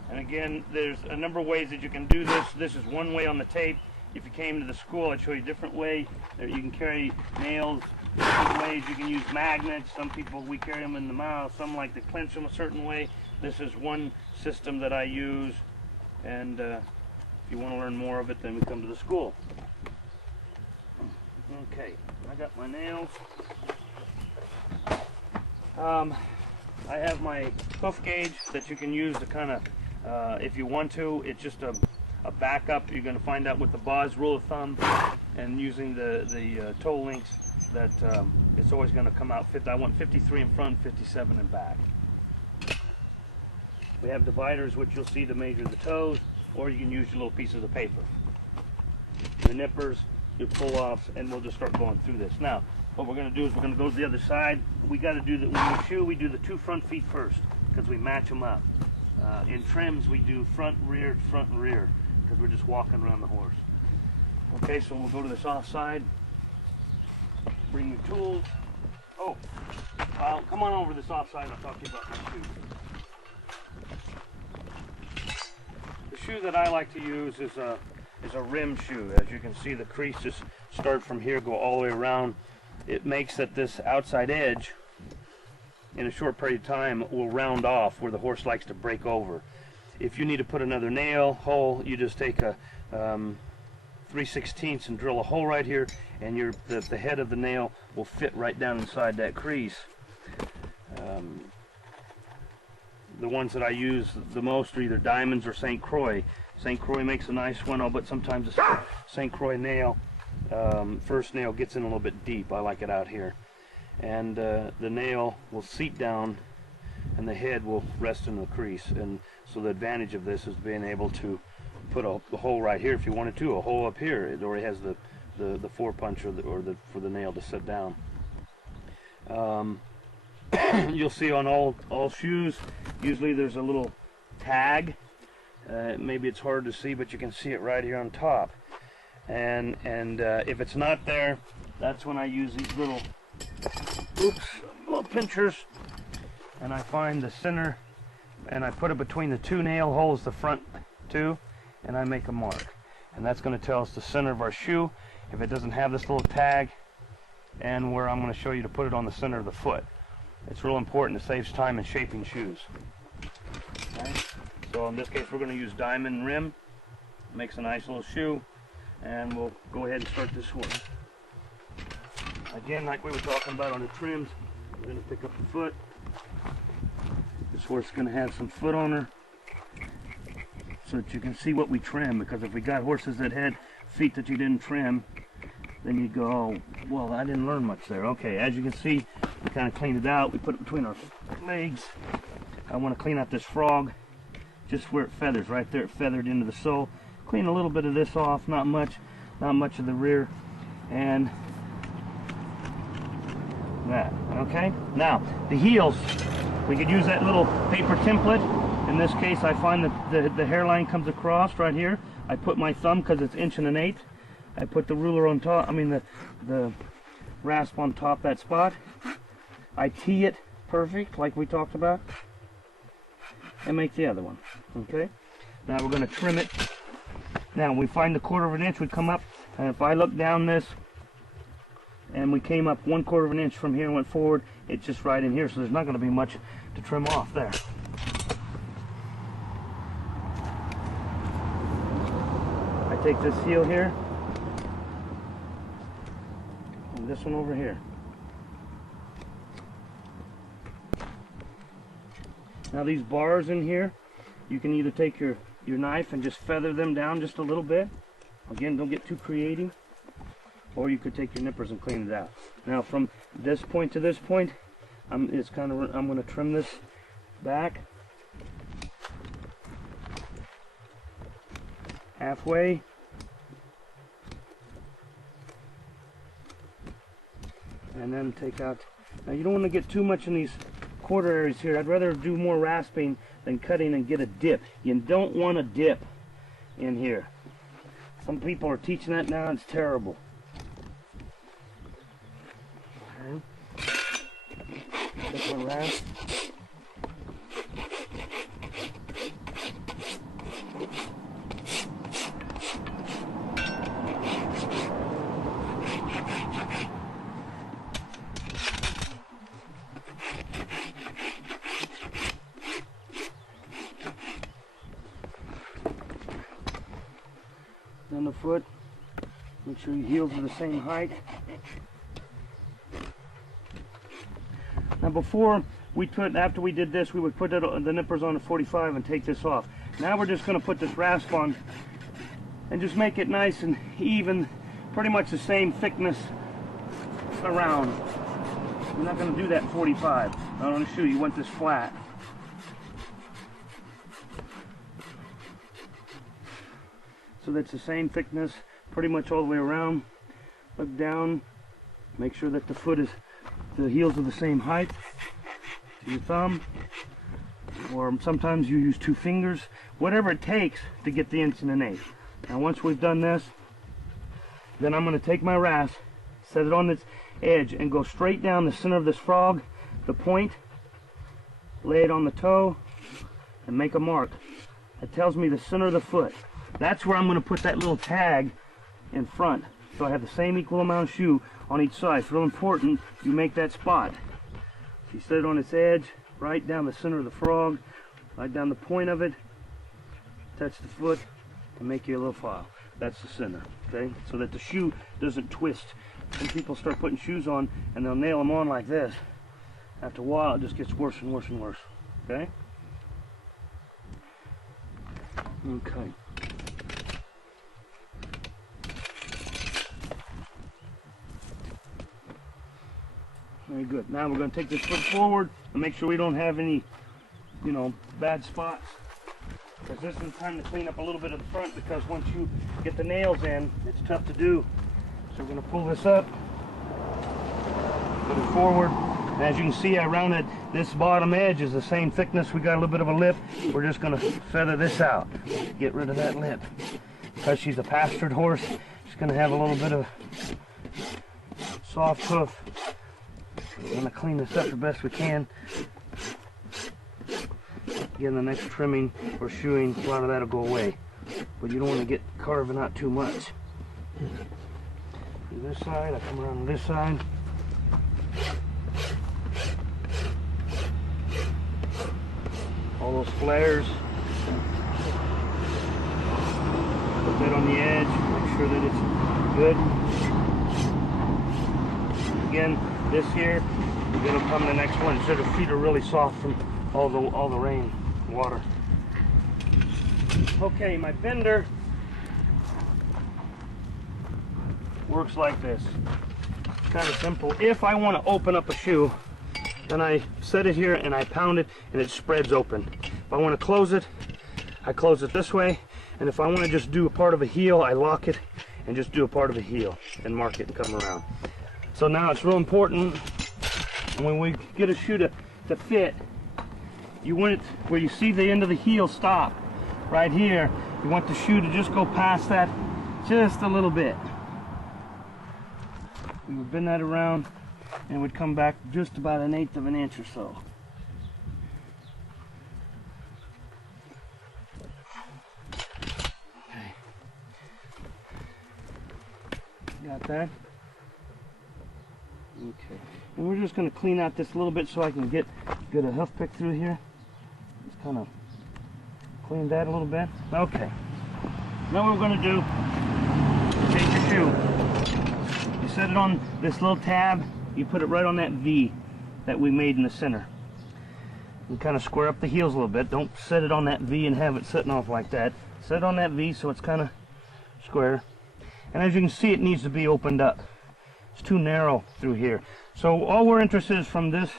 And again, there's a number of ways that you can do this. This is one way on the tape. If you came to the school, I'd show you a different way. You can carry nails different ways. You can use magnets. Some people, we carry them in the mouth. Some like to clench them a certain way. This is one system that I use. And if you want to learn more of it, then we come to the school. Okay, I got my nails. I have my hoof gauge that you can use to kind of, if you want to, it's just a backup. You're going to find out with the Boz rule of thumb and using the toe links that it's always going to come out. I want 53 in front, 57 in back. We have dividers, which you'll see to measure the toes, or you can use your little pieces of paper. Your nippers, your pull-offs, and we'll just start going through this. Now, what we're going to do is we're going to go to the other side. We got to do that when we shoe. We do the 2 front feet first because we match them up. In trims, we do front and rear, because we're just walking around the horse. Okay, so we'll go to this off side. Bring your tools. Oh, come on over this off side. I'll talk to you about my shoe. The shoe that I like to use is a rim shoe. As you can see, the creases start from here, go all the way around. It makes that this outside edge, in a short period of time, will round off where the horse likes to break over. If you need to put another nail hole, you just take a 3/16 and drill a hole right here, and the head of the nail will fit right down inside that crease. The ones that I use the most are either Diamonds or St. Croix. St. Croix makes a nice one, but sometimes the St. Croix nail, first nail gets in a little bit deep. I like it out here. And the nail will seat down and the head will rest in the crease. And so the advantage of this is being able to put a hole right here if you wanted to, a hole up here. It already has the 4-punch for the nail to sit down. You'll see on all shoes, usually there's a little tag. Maybe it's hard to see, but you can see it right here on top. And if it's not there, that's when I use these little pinchers, and I find the center, and I put it between the 2 nail holes, the front 2, and I make a mark. And that's going to tell us the center of our shoe if it doesn't have this little tag, and where I'm going to show you to put it on the center of the foot. It's real important. It saves time in shaping shoes. Okay? So in this case, we're going to use diamond rim. Makes a nice little shoe, and we'll go ahead and start this horse. Again, like we were talking about on the trims, we're going to pick up the foot. This horse is going to have some foot on her so that you can see what we trim, because if we got horses that had feet that you didn't trim, then you'd go, oh, well, I didn't learn much there. Okay, as you can see, we kind of cleaned it out. We put it between our legs. I want to clean out this frog just where it feathers, right there. It feathered into the sole. Clean a little bit of this off, not much of the rear, and that. Okay, now the heels, we could use that little paper template. In this case, I find that the hairline comes across right here. I put my thumb, because it's 1 1/8. I put the ruler on top, the rasp on top that spot. I tee it perfect, like we talked about, and make the other one. Okay, now we're going to trim it. Now we find the 1/4 inch, we come up, and if I look down this, and we came up 1/4 inch from here and went forward, it's just right in here, so there's not going to be much to trim off there. I take this heel here, this one over here. Now these bars in here, you can either take your knife and just feather them down just a little bit. Again, don't get too creative. Or you could take your nippers and clean it out. Now from this point to this point, I'm going to trim this back halfway. And then take out. Now you don't want to get too much in these quarter areas here. I'd rather do more rasping than cutting and get a dip. You don't want a dip in here. Some people are teaching that now. It's terrible. Okay. Take my rasp. Then the foot, make sure your heels are the same height. Now before after we did this, we would put the nippers on the 45 and take this off. Now we're just going to put this rasp on and just make it nice and even, pretty much the same thickness around. We're not going to do that 45. I want to show you want this flat. So that's the same thickness pretty much all the way around. Look down, make sure that the heels are the same height to your thumb, or sometimes you use 2 fingers, whatever it takes to get the 1 1/8 inch. Now once we've done this, then I'm going to take my rasp, set it on its edge, and go straight down the center of this frog, the point, lay it on the toe, and make a mark. That tells me the center of the foot. That's where I'm going to put that little tag in front. So I have the same equal amount of shoe on each side. It's real important you make that spot. So you set it on its edge, right down the center of the frog, right down the point of it, touch the foot, and make you a little file. That's the center, okay? So that the shoe doesn't twist. When people start putting shoes on and they'll nail them on like this, after a while it just gets worse and worse and worse, okay? Okay. Very good. Now we're going to take this foot forward and make sure we don't have any, bad spots. Because this is the time to clean up a little bit of the front, because once you get the nails in, it's tough to do. So we're going to pull this up, put it forward. And as you can see, I rounded this bottom edge is the same thickness. We got a little bit of a lip. We're just going to feather this out, get rid of that lip. Because she's a pastured horse, she's going to have a little bit of soft hoof. We're going to clean this up the best we can. Again, the next trimming or shoeing, a lot of that will go away. But you don't want to get carving out too much. Do this side, I come around to this side. All those flares. Put that on the edge, make sure that it's good. Again, this here, it'll come the next one. So the feet are really soft from all the rain, water. Okay, my bender works like this. It's kind of simple. If I want to open up a shoe, then I set it here and I pound it and it spreads open. If I want to close it, I close it this way. And if I want to just do a part of a heel, I lock it and just do a part of a heel and mark it and come around. So now it's real important when we get a shoe to fit, you want it where you see the end of the heel stop right here. You want the shoe to just go past that just a little bit. We would bend that around and it would come back just about 1/8 of an inch or so. Okay. Got that? Okay. And we're just going to clean out this a little bit so I can get a hoof pick through here. Just kind of clean that a little bit. Okay. Now what we're going to do, take your shoe. You set set it on this little tab. You put it right on that V that we made in the center. And kind of square up the heels a little bit. Don't set it on that V and have it sitting off like that. Set it on that V so it's kind of square. And as you can see, it needs to be opened up. It's too narrow through here. So all we're interested is from this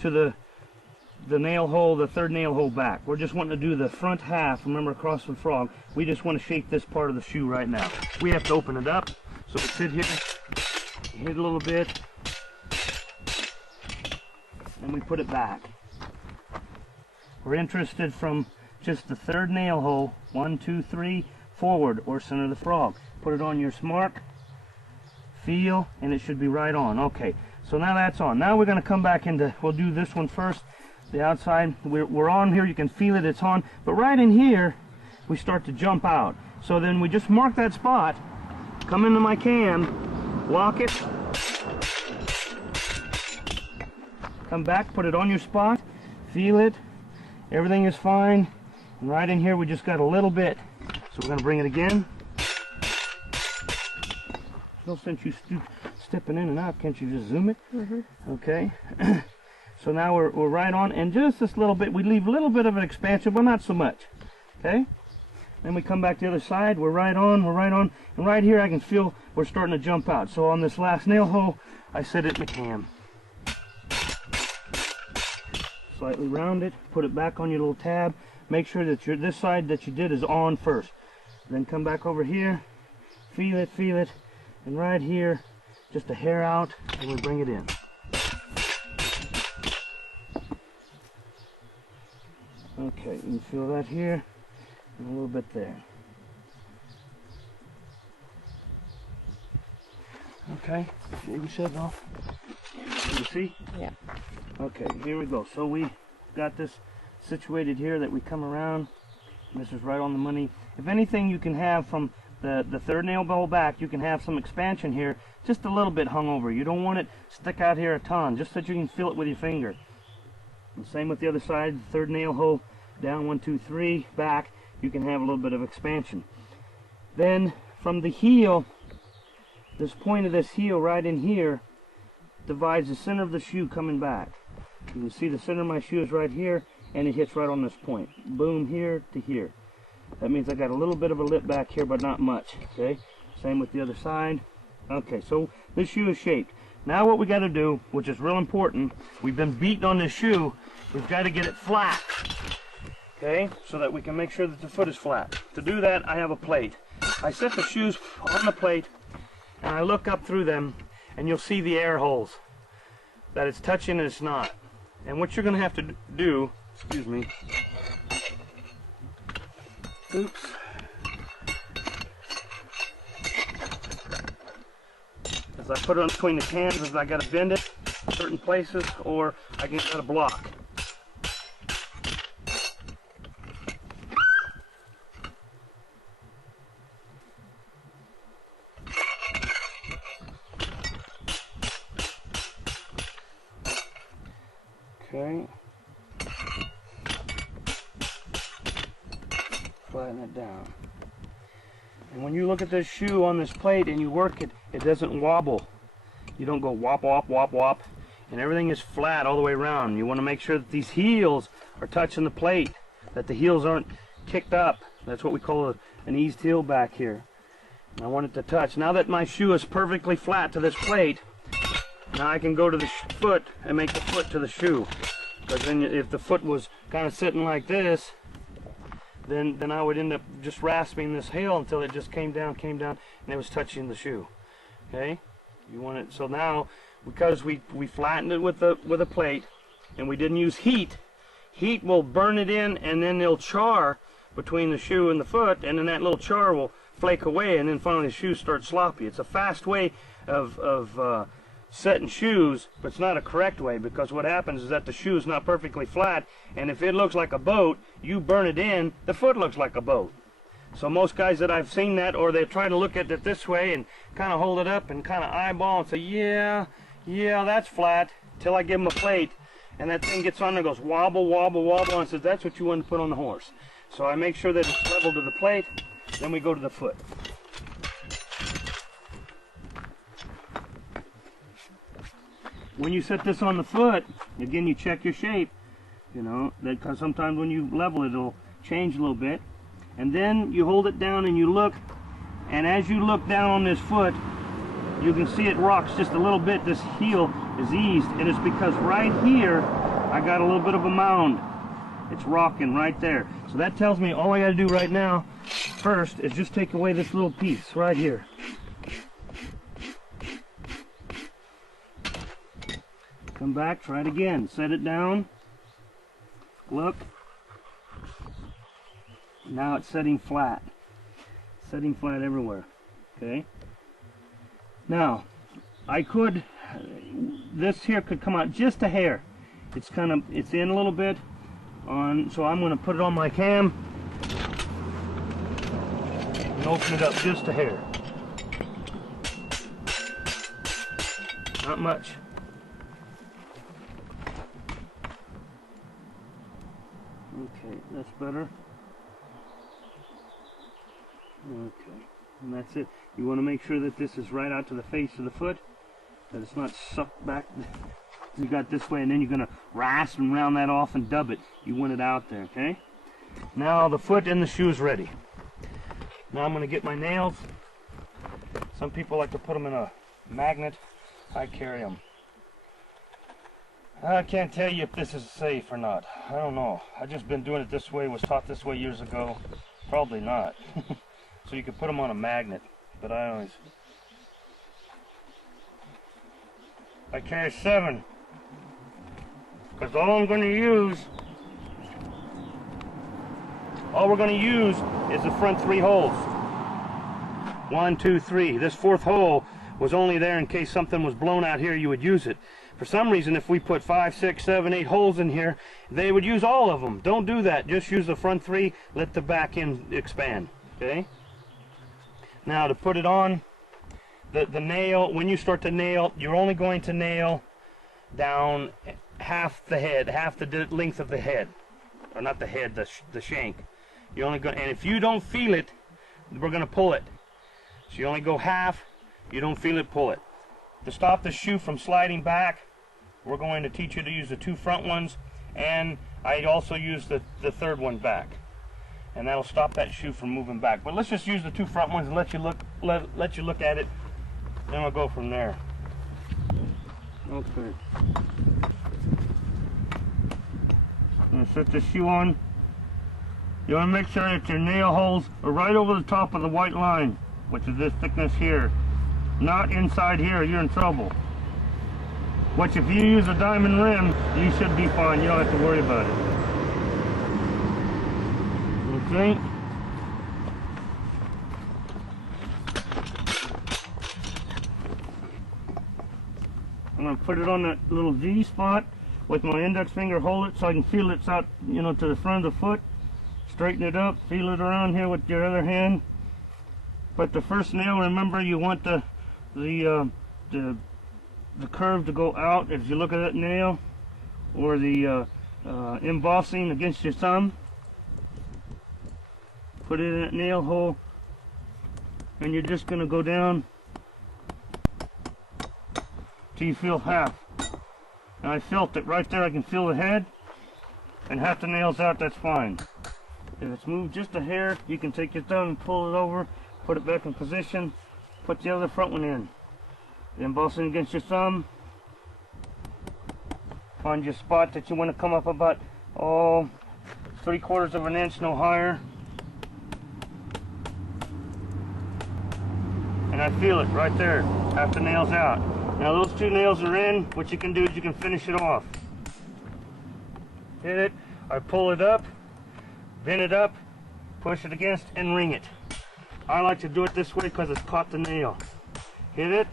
to the nail hole, the third nail hole back. We're just wanting to do the front half. Remember, across the frog, we just want to shape this part of the shoe right now. We have to open it up. So we sit here, hit a little bit, and we put it back. We're interested from just the third nail hole, 1, 2, 3, forward or center of the frog. Put it on your mark, feel, and it should be right on. Okay, so now that's on. Now we're going to come back into, we'll do this one first, the outside. We're on here, you can feel it, it's on. But right in here, we start to jump out. So then we just mark that spot, come into my cam, lock it, come back, put it on your spot, feel it, everything is fine. And right in here we just got a little bit. So we're going to bring it again. No sense you stepping in and out, can't you just zoom it? Okay. So now we're right on, and just this little bit, we leave a little bit of an expansion, but not so much. Okay? Then we come back to the other side, we're right on, and right here I can feel we're starting to jump out. So on this last nail hole, I set it in the cam. Slightly round it, put it back on your little tab. Make sure that this side that you did is on first. Then come back over here, feel it, and right here, just a hair out, and we bring it in. Okay, you can feel that here, and a little bit there. Okay, you said no? You see? Yeah. Okay, here we go. So we got this situated here that we come around. This is right on the money. If anything, you can have from the third nail hole back, you can have some expansion here, just a little bit hung over. You don't want it stick out here a ton, just so that you can feel it with your finger. And same with the other side, third nail hole down, 1, 2, 3, back, you can have a little bit of expansion. Then from the heel, this point of this heel right in here divides the center of the shoe coming back. You can see the center of my shoe is right here, and it hits right on this point. Boom, here to here. That means I got a little bit of a lip back here, but not much. Okay, same with the other side. Okay, so this shoe is shaped. Now what we got to do, which is real important, we've been beating on this shoe, we've got to get it flat. Okay, so that we can make sure that the foot is flat. To do that, I have a plate. I set the shoes on the plate, and I look up through them, and you'll see the air holes that it's touching and it's not. And what you're going to have to do, excuse me, oops, as I put it on between the cans, is I got to bend it in certain places, or I can get a block. Okay. Flatten it down. And when you look at this shoe on this plate and you work it, it doesn't wobble. You don't go wop, wop, wop, wop. And everything is flat all the way around. You want to make sure that these heels are touching the plate, that the heels aren't kicked up. That's what we call an eased heel back here. And I want it to touch. Now that my shoe is perfectly flat to this plate, now I can go to the foot and make the foot to the shoe. Because then if the foot was kind of sitting like this, then I would end up just rasping this heel until it just came down, and it was touching the shoe. Okay? You want it, so now, because we flattened it with a plate, and we didn't use heat will burn it in, and then it'll char between the shoe and the foot, and then that little char will flake away, and then finally the shoe starts sloppy. It's a fast way of setting shoes, but it's not a correct way, because what happens is that the shoe is not perfectly flat, and if it looks like a boat, you burn it in, the foot looks like a boat. So most guys that I've seen that, or they try to look at it this way and kind of hold it up and kind of eyeball and say, yeah, that's flat, till I give them a plate, and that thing gets on there, goes wobble, wobble, wobble, and says that's what you want to put on the horse. So I make sure that it's level to the plate, then we go to the foot. when you set this on the foot, again, you check your shape, you know, because sometimes when you level it, it'll change a little bit. And then you hold it down and you look, and as you look down on this foot, you can see it rocks just a little bit. This heel is eased, and it's because right here, I got a little bit of a mound. It's rocking right there. So that tells me all I gotta do right now, first, is just take away this little piece right here. Come back, try it again. Set it down. Look. Now it's setting flat. Setting flat everywhere. Okay? Now, this here could come out just a hair. It's in a little bit. So I'm going to put it on my cam and open it up just a hair. Not much. Okay, that's better. Okay, and that's it. You want to make sure that this is right out to the face of the foot, that it's not sucked back. You got this way, and then you're going to rasp and round that off and dub it. You want it out there, okay? Now the foot and the shoe is ready. Now I'm going to get my nails. Some people like to put them in a magnet. I carry them. I can't tell you if this is safe or not. I don't know. I've just been doing it this way, was taught this way years ago. Probably not. So you can put them on a magnet, but I carry 7. Because all we're going to use is the front 3 holes. 1, 2, 3. This 4th hole was only there in case something was blown out here, you would use it. For some reason, if we put 5, 6, 7, 8 holes in here, they would use all of them. Don't do that. Just use the front 3, let the back end expand. Okay? Now to put it on, the nail, when you start to nail, you're only going to nail down half the head, half the length of the head. Or not the head, the shank. You're only going, and if you don't feel it, we're going to pull it. So you only go half, you don't feel it, pull it. To stop the shoe from sliding back, we're going to teach you to use the 2 front ones, and I also use the 3rd one back. And that'll stop that shoe from moving back. But let's just use the 2 front ones and let you look at it. Then we'll go from there. Okay. I'm going to set the shoe on. You want to make sure that your nail holes are right over the top of the white line, which is this thickness here. Not inside here, you're in trouble. Which if you use a diamond rim, you should be fine. You don't have to worry about it. Okay. I'm going to put it on that little V spot with my index finger, hold it so I can feel it's out, you know, to the front of the foot. Straighten it up, feel it around here with your other hand. But the first nail, remember, you want the curve to go out as you look at that nail, or the embossing against your thumb. Put it in that nail hole, and you're just going to go down till you feel half. And I felt it right there. I can feel the head, and half the nail's out. That's fine. If it's moved just a hair, you can take your thumb and pull it over, put it back in position, put the other front one in. The embossing against your thumb. Find your spot that you want to come up about, 3/4 of an inch, no higher. And I feel it right there. Half the nail's out. Now those 2 nails are in. What you can do is you can finish it off. Hit it. I pull it up, bend it up, push it against, and ring it. I like to do it this way because it's caught the nail. Hit it.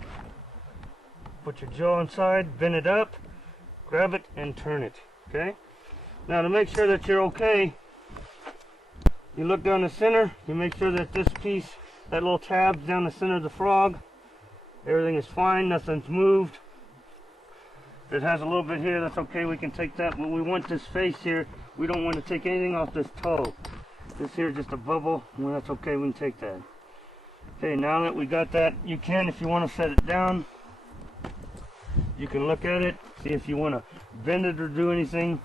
Put your jaw inside, bend it up, grab it, and turn it. Okay? Now to make sure that you're okay, you look down the center, you make sure that this piece, that little tab's down the center of the frog. Everything is fine, nothing's moved. If it has a little bit here, that's okay, we can take that. But we want this face here, we don't want to take anything off this toe. This here is just a bubble, well, that's okay, we can take that. Okay, now that we got that, you can, if you want to set it down, You can look at it, see if you want to bend it or do anything.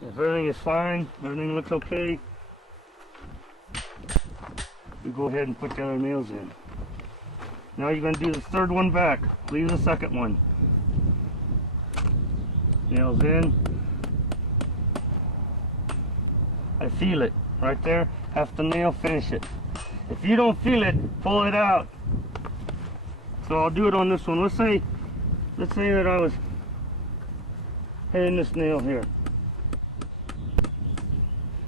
If everything is fine, everything looks okay, you go ahead and put the other nails in. Now you're going to do the third one back. Leave the second one. Nails in. I feel it right there. Half the nail, finish it. If you don't feel it, pull it out. So I'll do it on this one. Let's say that I was hitting this nail here.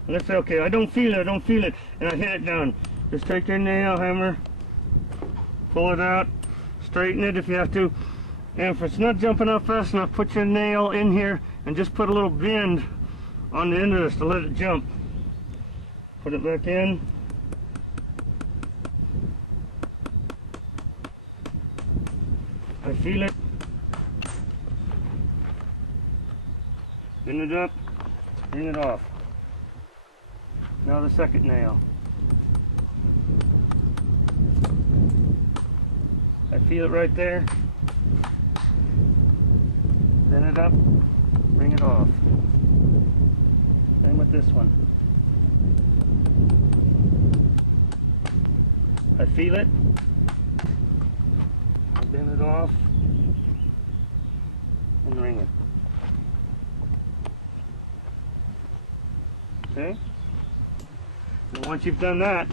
And let's say, okay, I don't feel it, and I hit it down. Just take your nail hammer, pull it out, straighten it if you have to. And if it's not jumping up fast enough, put your nail in here and just put a little bend on the end of this to let it jump. Put it back in. I feel it. Bend it up, bring it off. Now the second nail. I feel it right there. Bend it up, bring it off. Same with this one. I feel it. Bend it off and ring it. Okay? And once you've done that,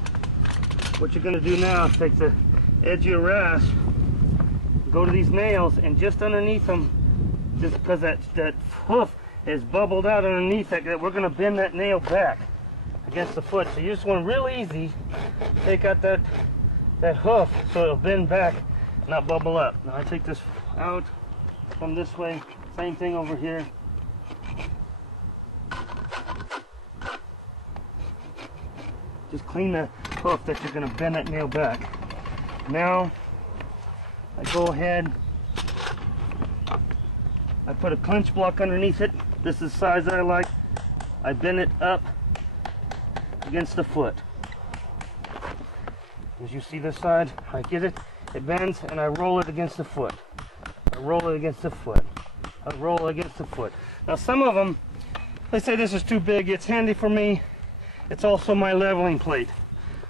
what you're going to do now is take the edge of your rasp, go to these nails, and just underneath them, just because that hoof is bubbled out underneath that, we're going to bend that nail back against the foot. So you just want real easy, take out that hoof so it'll bend back, not bubble up. Now I take this out, come this way, same thing over here. Just clean the hoof that you're going to bend that nail back. Now I go ahead, I put a clinch block underneath it. This is the size I like. I bend it up against the foot. As you see this side, I get it, it bends, and I roll it against the foot. I roll it against the foot. I roll it against the foot. Now some of them, they say this is too big. It's handy for me. It's also my leveling plate.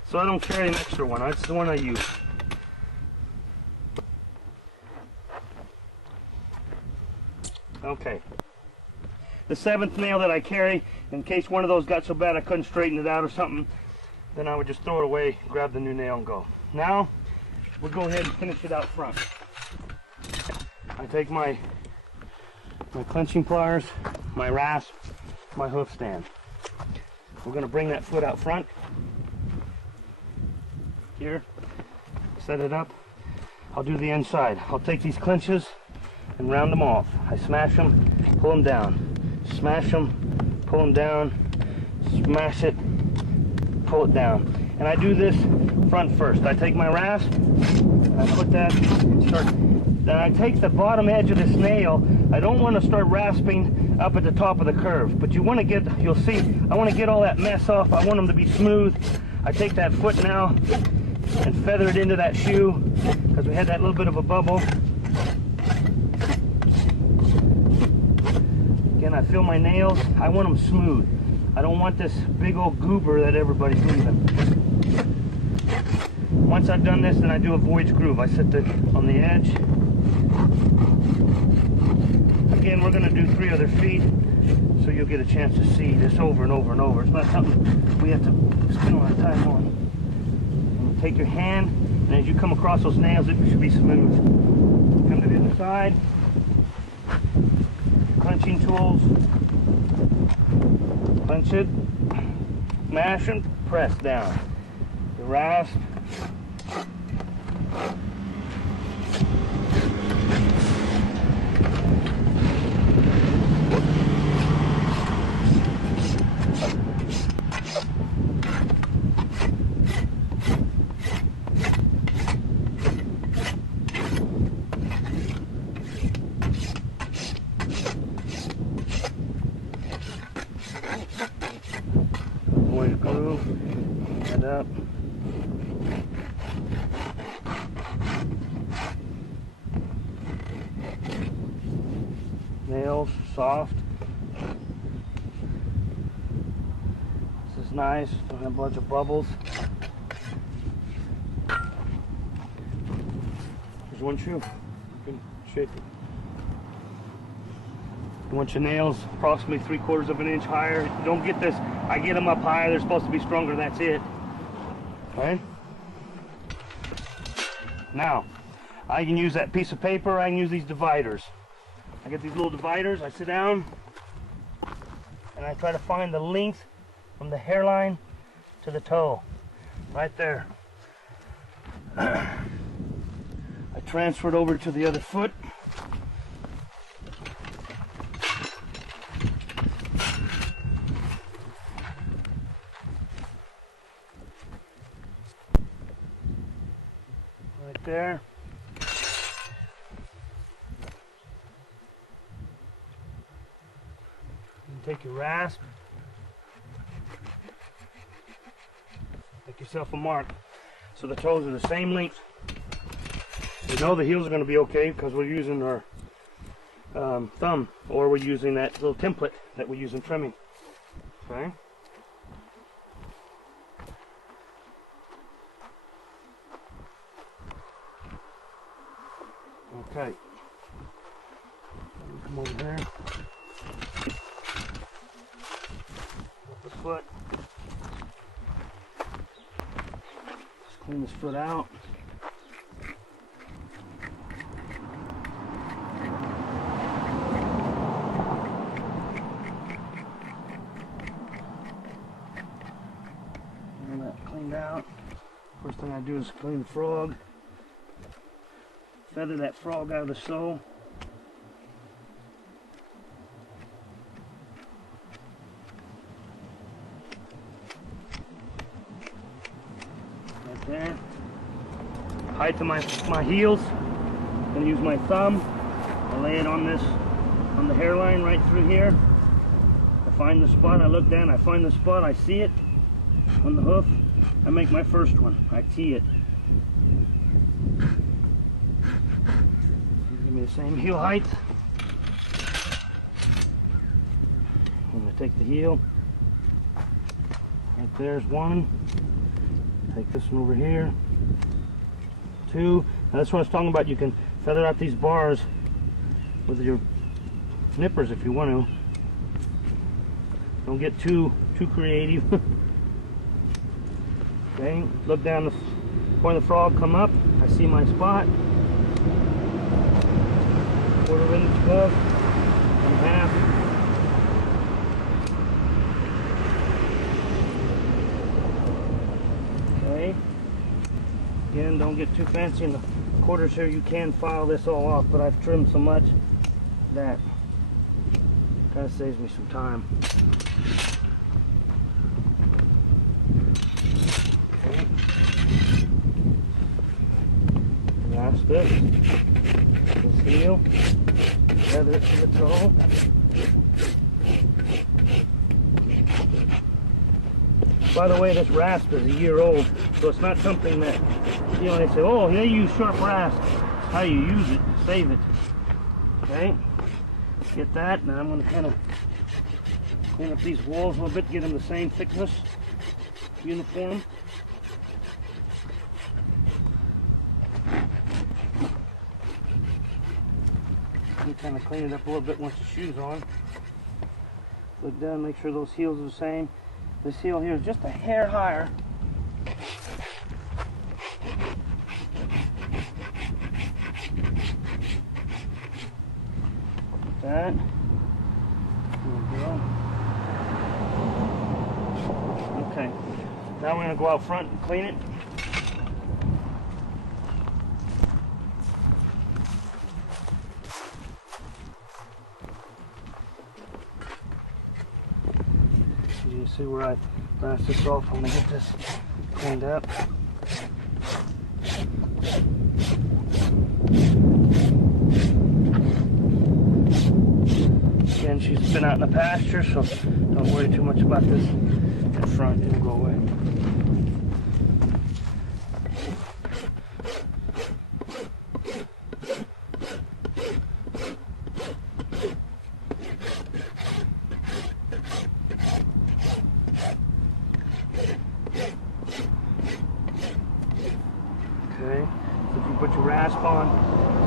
So I don't carry an extra one. That's the one I use. Okay. The seventh nail that I carry, in case one of those got so bad I couldn't straighten it out or something, then I would just throw it away, grab the new nail and go. Now, we'll go ahead and finish it out front. I take my clenching pliers, my rasp, my hoof stand. We're going to bring that foot out front. Here, set it up. I'll do the inside. I'll take these clinches and round them off. I smash them, pull them down. Smash them, pull them down, smash it, pull it down. And I do this front first. I take my rasp, and I put that, then I take the bottom edge of this nail. I don't want to start rasping up at the top of the curve, but you want to get, you'll see, I want to get all that mess off. I want them to be smooth. I take that foot now and feather it into that shoe, because we had that little bit of a bubble. Again, I feel my nails. I want them smooth. I don't want this big old goober that everybody's leaving. Once I've done this, then I do a voyage groove. I set it on the edge. Again, we're going to do 3 other feet, so you'll get a chance to see this over and over and over. It's not something we have to spend a lot of time on. And take your hand, and as you come across those nails, it should be smooth. Come to the other side. Clenching tools. Clench it, smash and press down. The rasp. Voyage groove, head up. soft. This is nice. Don't have a bunch of bubbles. There's one shoe. You can shake it. You want your nails approximately 3/4 of an inch higher. Don't get this. I get them up higher. They're supposed to be stronger. That's it. Okay. Now, I can use that piece of paper. I can use these dividers. I get these little dividers. I sit down and I try to find the length from the hairline to the toe. Right there. I transfer it over to the other foot. Right there. Take your rasp, make yourself a mark so the toes are the same length. We know the heels are going to be okay because we're using our thumb, or we're using that little template that we use in trimming. Okay. Okay. Come over there. The foot. Just clean this foot out. Get that cleaned out. First thing I do is clean the frog. Feather that frog out of the sole. There. Height to my heels. I'm going to use my thumb. I lay it on the hairline right through here. I find the spot, I look down, I find the spot, I see it on the hoof. I make my first one. I tee it. Give me the same heel height. I'm going to take the heel. Right there's one. Take this one over here. Two. Now that's what I was talking about. You can feather out these bars with your nippers if you want to. Don't get too creative. Okay. Look down the point of the frog. Come up. I see my spot. 1/4 inch hook. And half. Again, don't get too fancy in the quarters here. You can file this all off, but I've trimmed so much that kind of saves me some time. Okay. Rasp this heel, feather it to the toe. By the way, this rasp is a year old, so it's not something that, you know, they say, oh, they use sharp rasp. It's how you use it, save it. Okay, get that, and I'm going to kind of clean up these walls a little bit, get them the same thickness, uniform. You kind of clean it up a little bit once the shoe's on. Look down, make sure those heels are the same. This heel here is just a hair higher. That. There we go. Okay. Now we're going to go out front and clean it. You see where I blast this off? I'm going to get this cleaned up. Again, she's been out in the pasture, so don't worry too much about this in front. It'll go away.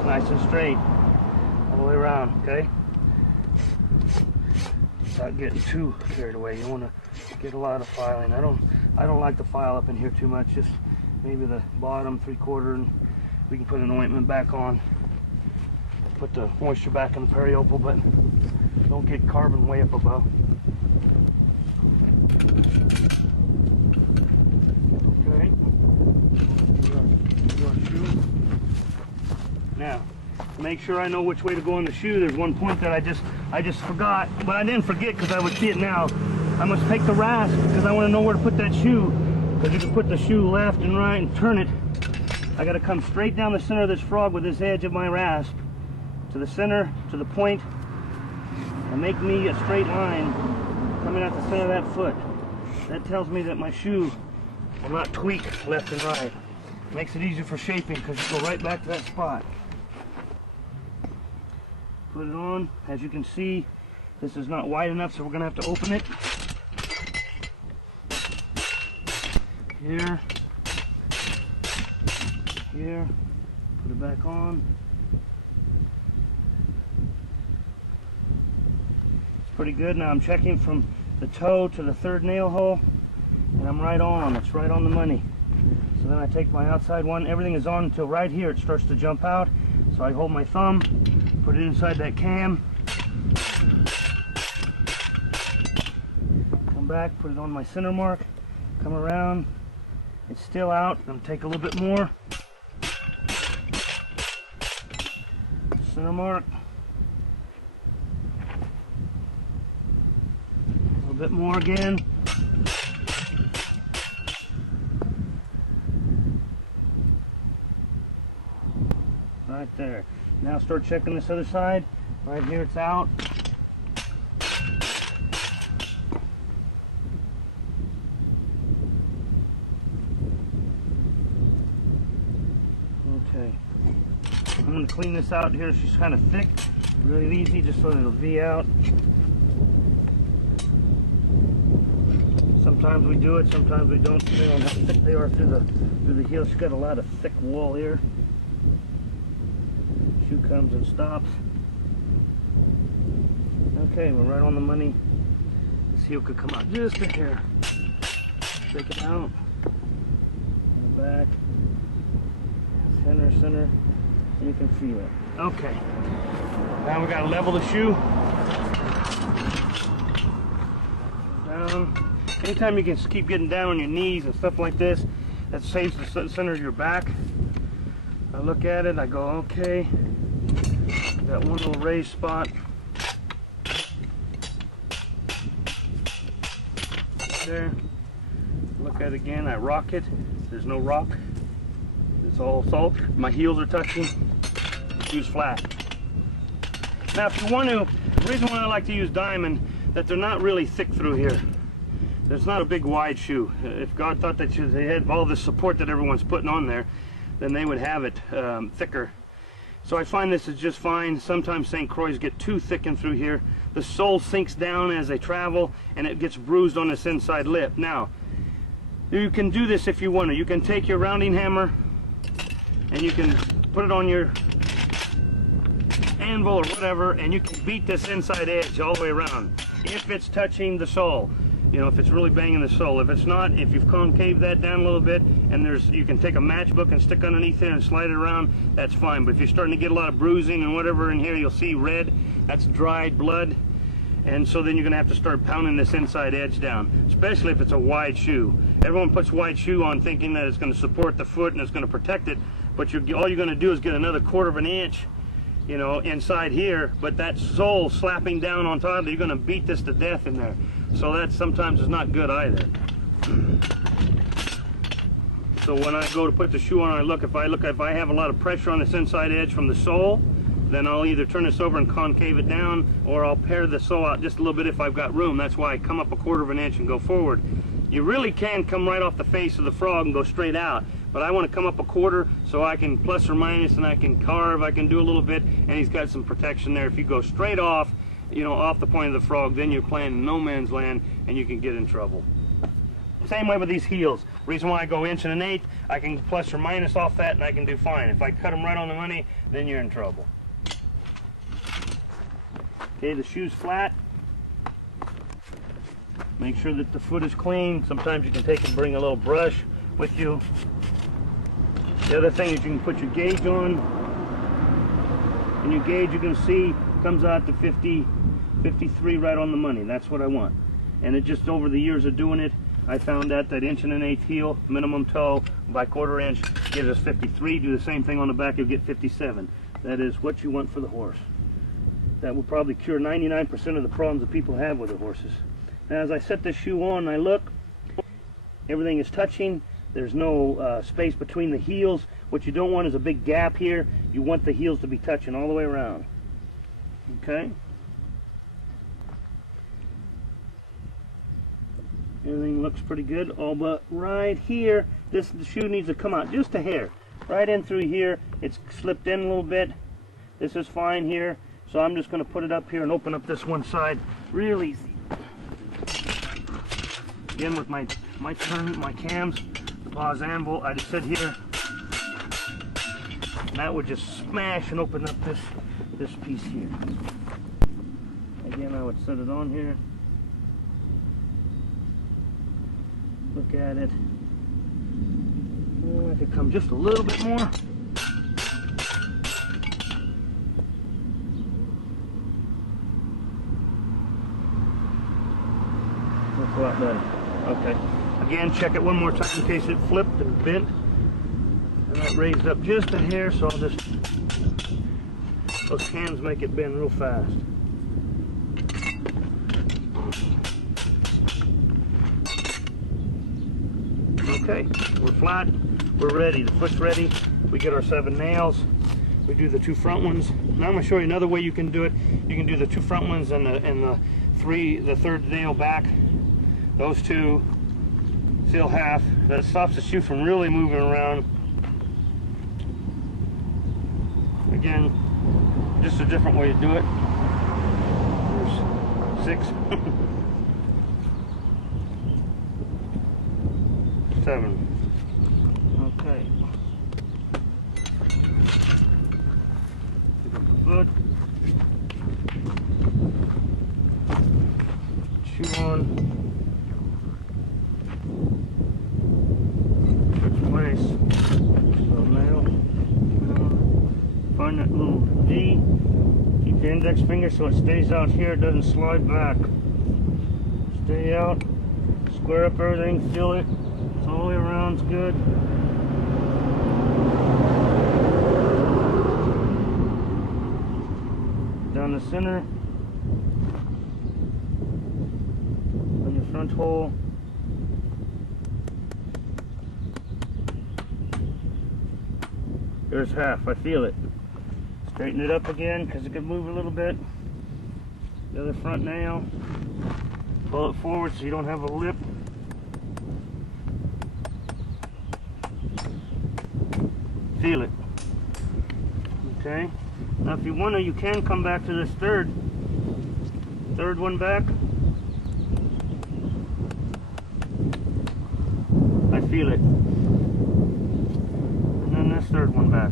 nice and straight all the way around, okay? Without getting too carried away. You want to get a lot of filing. I don't like to file up in here too much, just maybe the bottom 3/4, and we can put an ointment back on, put the moisture back in the periopal, but don't get carbon way up above. Okay. Your shoe. Now, to make sure I know which way to go on the shoe, there's one point that I just forgot, but I didn't forget because I would see it now. I must take the rasp because I want to know where to put that shoe, because you can put the shoe left and right and turn it. I got to come straight down the center of this frog with this edge of my rasp to the center, to the point, and make me a straight line coming out the center of that foot. That tells me that my shoe will not tweak left and right. Makes it easier for shaping because you go right back to that spot. Put it on. As you can see, this is not wide enough, so we're going to have to open it. Here. Here. Put it back on. It's pretty good. Now I'm checking from the toe to the 3rd nail hole, and I'm right on. It's right on the money. So then I take my outside one. Everything is on until right here it starts to jump out. So I hold my thumb, put it inside that cam, come back, put it on my center mark, come around. It's still out. I'm going to take a little bit more. Center mark. A little bit more again. Right there. Now start checking this other side. Right here it's out. Okay. I'm going to clean this out here. She's kind of thick. Really easy, just so that it'll V out. Sometimes we do it, sometimes we don't, depending on how thick they are through the heel. She's got a lot of thick wool here. Shoe comes and stops. Okay, we're right on the money. This heel could come out just a hair. Take it out. In the back. Center, so you can feel it. Okay. Now we gotta level the shoe. Down. Anytime you can keep getting down on your knees and stuff like this, that saves the center of your back. I look at it, I go, okay. Got one little raised spot. There. Look at it again, I rock it. There's no rock. It's all salt. My heels are touching. The shoe's flat. Now if you want to, the reason why I like to use diamond, that they're not really thick through here. There's not a big wide shoe. If God thought that they had all the support that everyone's putting on there, then they would have it thicker. So I find this is just fine. Sometimes St. Croix get too thick in through here. The sole sinks down as they travel, and it gets bruised on this inside lip. Now, you can do this if you want to. You can take your rounding hammer, and you can put it on your anvil or whatever, and you can beat this inside edge all the way around. If it's touching the sole. You know, if it's really banging the sole. If it's not, if you've concave that down a little bit, and you can take a matchbook and stick underneath there and slide it around, that's fine. But if you're starting to get a lot of bruising and whatever in here, you'll see red. That's dried blood. And so then you're going to have to start pounding this inside edge down, especially if it's a wide shoe. Everyone puts wide shoe on thinking that it's going to support the foot and it's going to protect it, but all you're going to do is get another 1/4 inch, you know, inside here, but that sole slapping down on top of it, you're going to beat this to death in there. So that sometimes is not good either. So when I go to put the shoe on, if I have a lot of pressure on this inside edge from the sole, then I'll either turn this over and concave it down, or I'll pare the sole out just a little bit if I've got room. That's why I come up a 1/4 inch and go forward. You really can come right off the face of the frog and go straight out, but I want to come up a 1/4 so I can plus or minus, and I can carve, I can do a little bit, and he's got some protection there. If you go straight off, you know, off the point of the frog, then you're playing in no man's land and you can get in trouble. Same way with these heels. Reason why I go 1.125", I can plus or minus off that and I can do fine. If I cut them right on the money, then you're in trouble. Okay, the shoe's flat. Make sure that the foot is clean. Sometimes you can take and bring a little brush with you. The other thing is you can put your gauge on. And your gauge, you can see, comes out to 50, 53 right on the money. That's what I want. And it just, over the years of doing it, I found that 1.125" heel, minimum toe by 1/4 inch gives us 53. Do the same thing on the back, you'll get 57. That is what you want for the horse. That will probably cure 99% of the problems that people have with their horses. Now, as I set this shoe on, I look, everything is touching. There's no space between the heels. What you don't want is a big gap here. You want the heels to be touching all the way around. Okay? Everything looks pretty good, all but right here, the shoe needs to come out just a hair. Right in through here, it's slipped in a little bit. This is fine here, so I'm just going to put it up here and open up this one side real easy. Again, with my cams, the Boss Anvil, I just sit here, and that would just smash and open up this piece here. Again, I would set it on here. Look at it. Oh, I could come just a little bit more. That's a lot better. Okay. Again, check it one more time in case it flipped and bent. And that raised up just a hair, so I'll just, those cams make it bend real fast. Okay, we're flat, we're ready, the foot's ready, we get our 7 nails, we do the 2 front ones. Now I'm going to show you another way you can do it. You can do the 2 front ones and the 3rd nail back. Those 2 seal half. That stops the shoe from really moving around. Again, just a different way to do it. There's 6. 7. Okay. Pick up the foot. Shoe on. Switch place. Little nail. Find that little D. Keep the index finger so it stays out here. It doesn't slide back. Stay out. Square up everything. Feel it. All the way around's good. Down the center. On your front hole. There's half. I feel it. Straighten it up again because it could move a little bit. The other front nail. Pull it forward so you don't have a lip. Feel it. Okay. Now if you want to, you can come back to this third one back. I feel it. And then this 3rd one back.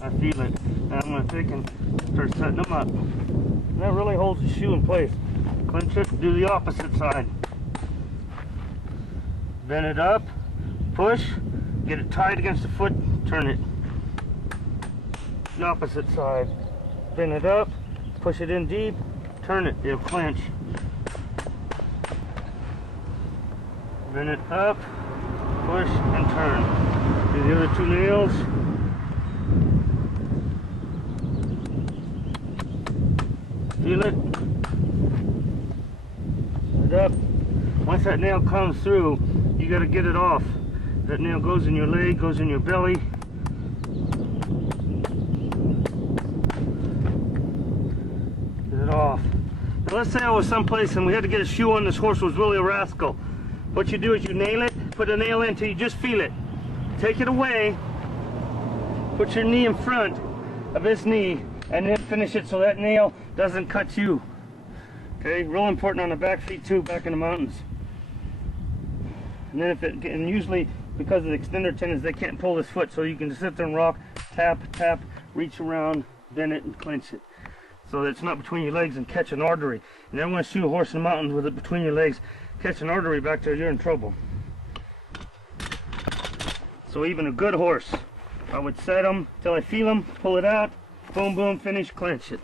I feel it. Now I'm going to take and start setting them up. And that really holds the shoe in place. Clinch it, do the opposite side. Bend it up, push, get it tight against the foot, turn it. The opposite side. Bend it up, push it in deep, turn it, it'll clinch. Bend it up, push, and turn. Do the other 2 nails. Feel it. Bend it up. Once that nail comes through, you got to get it off. That nail goes in your leg, goes in your belly. Get it off. Now let's say I was someplace and we had to get a shoe on, this horse was really a rascal. What you do is you nail it, put a nail in till you just feel it. Take it away, put your knee in front of his knee, and then finish it so that nail doesn't cut you. Okay, real important on the back feet too, back in the mountains. And then and usually because of the extender tendons, they can't pull this foot, so you can just sit there and rock, tap, tap, reach around, bend it, and clench it. So that it's not between your legs and catch an artery. You never want to shoot a horse in the mountains with it between your legs. Catch an artery back there, you're in trouble. So even a good horse, I would set them till I feel them, pull it out, boom, boom, finish, clench it.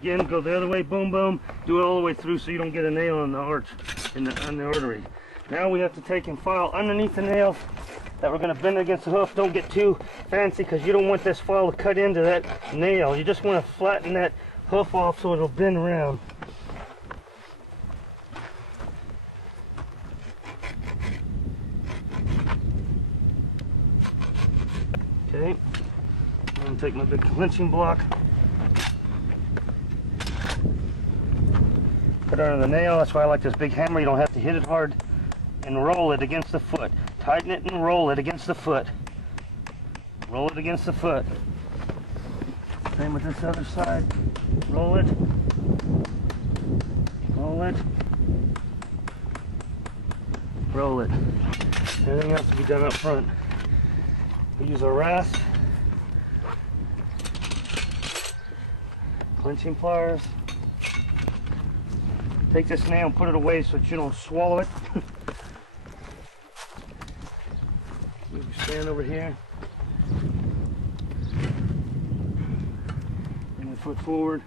Again, go the other way, boom, boom, do it all the way through so you don't get a nail on the arch, on the artery. Now we have to take and file underneath the nails that we're going to bend against the hoof. Don't get too fancy because you don't want this file to cut into that nail. You just want to flatten that hoof off so it'll bend around. Okay, I'm going to take my big clenching block, put it under the nail. That's why I like this big hammer. You don't have to hit it hard, and roll it against the foot. Tighten it and roll it against the foot. Roll it against the foot. Same with this other side. Roll it. Roll it. Roll it. Everything else will be done up front. We use a rasp, clenching pliers. Take this nail and put it away so that you don't swallow it. Move your stand over here. Bring the foot forward.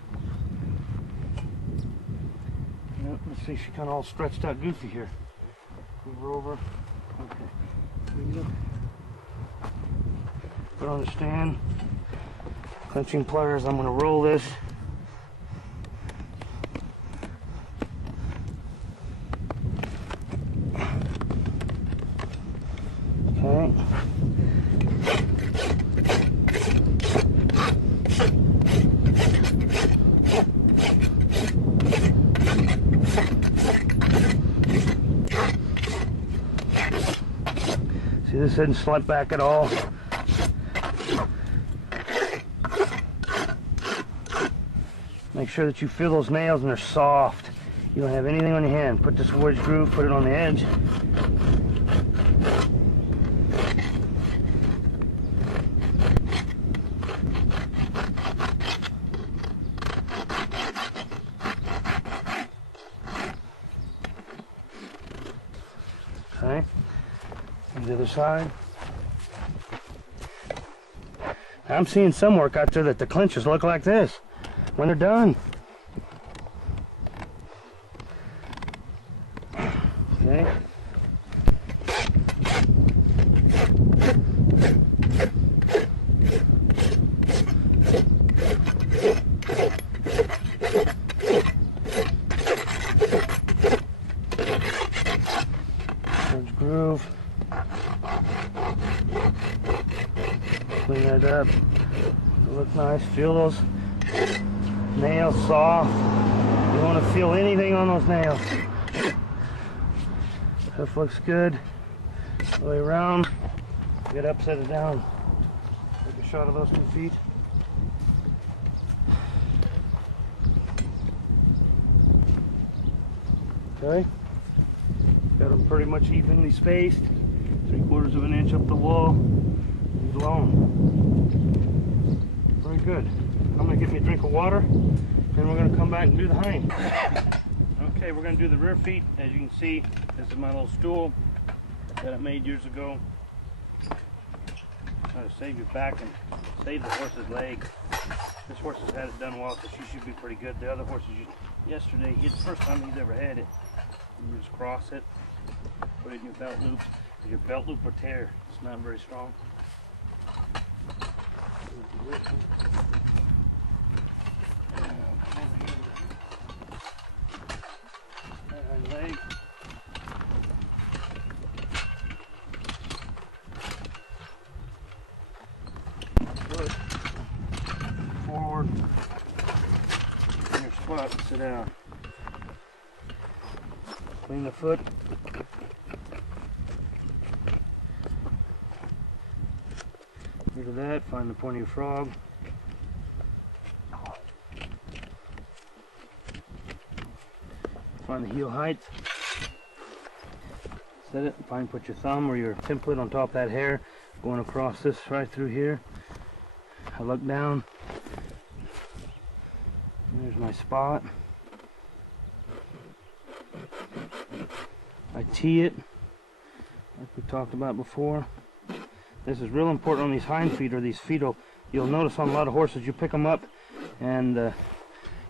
Yep, let's see, she's kind of all stretched out goofy here. Move her over. Okay. Put on the stand. Clenching pliers, I'm going to roll this. Okay. See, this didn't slip back at all. Make sure that you feel those nails and they're soft. You don't have anything on your hand. Put this wedge groove, put it on the edge. Okay, and the other side. I'm seeing some work out there that the clinches look like this when they're done. Okay. Wedge groove. Clean that up. It'll look nice. Feel those nails soft. You don't want to feel anything on those nails. Hoof looks good. All the way around. Get up, set it down. Take a shot of those 2 feet. Okay. Got them pretty much evenly spaced. 3/4 of an inch up the wall. Leave it alone. Very good. I'm going to get me a drink of water, then we're going to come back and do the hind. Okay, we're going to do the rear feet. As you can see, this is my little stool that I made years ago. Try to save your back and save the horse's leg. This horse has had it done well, so she should be pretty good. The other horses, yesterday, it's the first time he's ever had it. You just cross it, put it in your belt loop. If your belt loop will tear, it's not very strong. And leg. Good. Forward. In your spot, sit down. Clean the foot. Look at that, find the point of your frog. Find the heel height. Set it. Find, put your thumb or your template on top of that hair, going across this right through here. I look down. There's my spot. I tee it, like we talked about before. This is real important on these hind feet or these feet. You'll notice on a lot of horses, you pick them up and the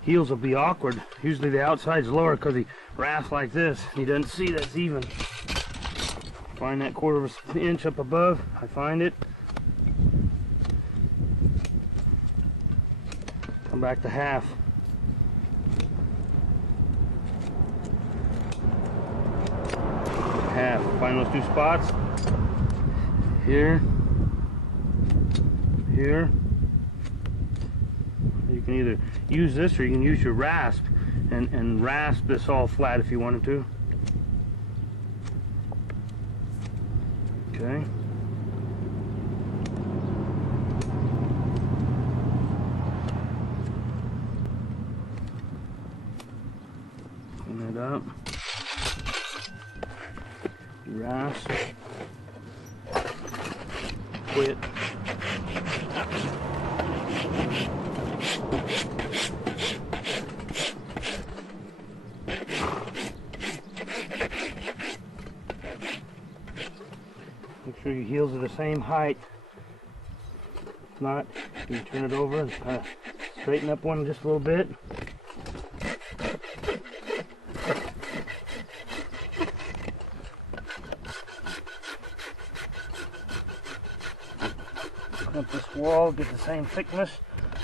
heels will be awkward. Usually the outside's lower because he rasps like this. He doesn't see that's even. Find that 1/4 inch up above. I find it. Come back to half. Half. Find those two spots. Here. Here. You can either use this or you can use your rasp and rasp this all flat if you wanted to. Okay. Clean that up. Rasp. Quit. Make sure your heels are the same height. If not, you can turn it over and kind of straighten up one just a little bit. Up this wall, get the same thickness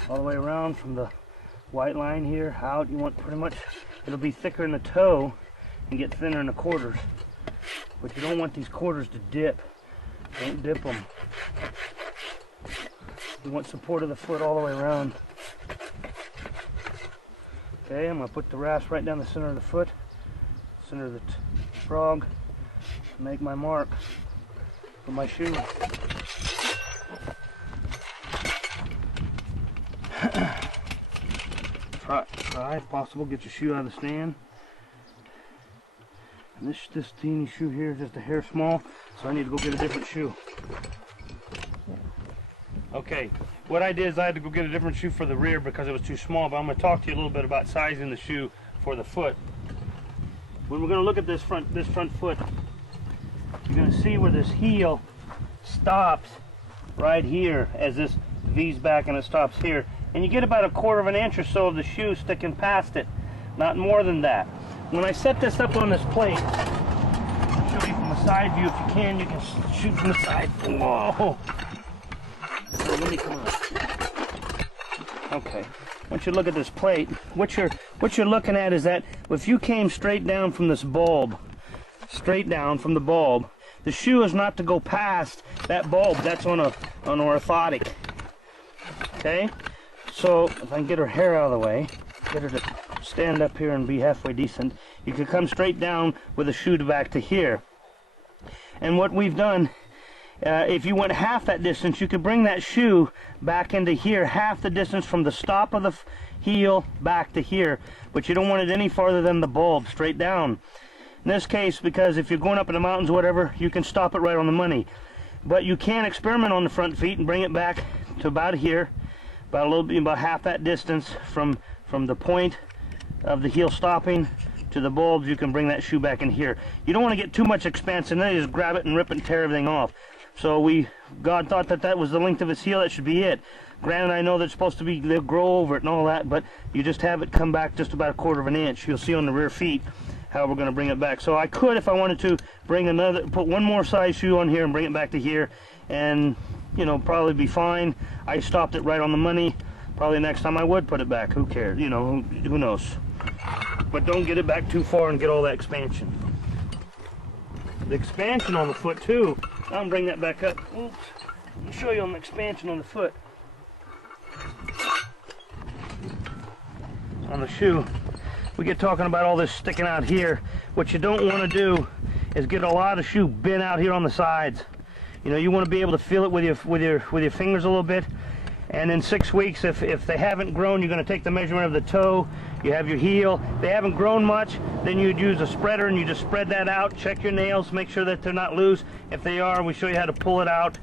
all the way around from the white line here out. You want pretty much, it'll be thicker in the toe and get thinner in the quarters. But you don't want these quarters to dip. Don't dip them. You want support of the foot all the way around. Okay, I'm going to put the rasp right down the center of the foot, center of the frog, make my mark for my shoe. Try if possible, get your shoe out of the stand. And this teeny shoe here is just a hair small, so I need to go get a different shoe. Okay, what I did is I had to go get a different shoe for the rear because it was too small, but I'm going to talk to you a little bit about sizing the shoe for the foot. When we're going to look at this front foot, you're going to see where this heel stops right here as this V's back and it stops here. And you get about 1/4 inch or so of the shoe sticking past it, not more than that. When I set this up on this plate, I'll show you from a side view if you can shoot from the side. Whoa! So let me come on. Okay. Once you look at this plate, what you're looking at is that if you came straight down from this bulb, straight down from the bulb, the shoe is not to go past that bulb. That's on an orthotic. Okay? So if I can get her hair out of the way, get her to stand up here and be halfway decent, you could come straight down with the shoe back to here. And what we've done, if you went half that distance, you could bring that shoe back into here, half the distance from the stop of the heel back to here, but you don't want it any farther than the bulb, straight down. In this case, because if you're going up in the mountains or whatever, you can stop it right on the money. But you can experiment on the front feet and bring it back to about here, about half that distance from the point of the heel stopping to the bulbs. You can bring that shoe back in here. You don't want to get too much expansion, then you just grab it and rip it and tear everything off. So God thought that was the length of its heel, that should be it. Granted, I know that's supposed to be, they'll grow over it and all that, but you just have it come back just about 1/4 inch. You'll see on the rear feet how we're going to bring it back. So I could, if I wanted to, put one more size shoe on here and bring it back to here, and probably be fine. I stopped it right on the money. Probably next time I would put it back. Who cares? Who knows? But don't get it back too far and get all that expansion. The expansion on the foot too. I'll bring that back up. Oops. I'll show you on the expansion on the foot. On the shoe. We get talking about all this sticking out here. What you don't want to do is get a lot of shoe bent out here on the sides. You want to be able to feel it with your fingers a little bit. And in 6 weeks, if they haven't grown, you're going to take the measurement of the toe. You have your heel. They haven't grown much, then you'd use a spreader and you just spread that out. Check your nails, make sure that they're not loose. If they are, we show you how to pull it out,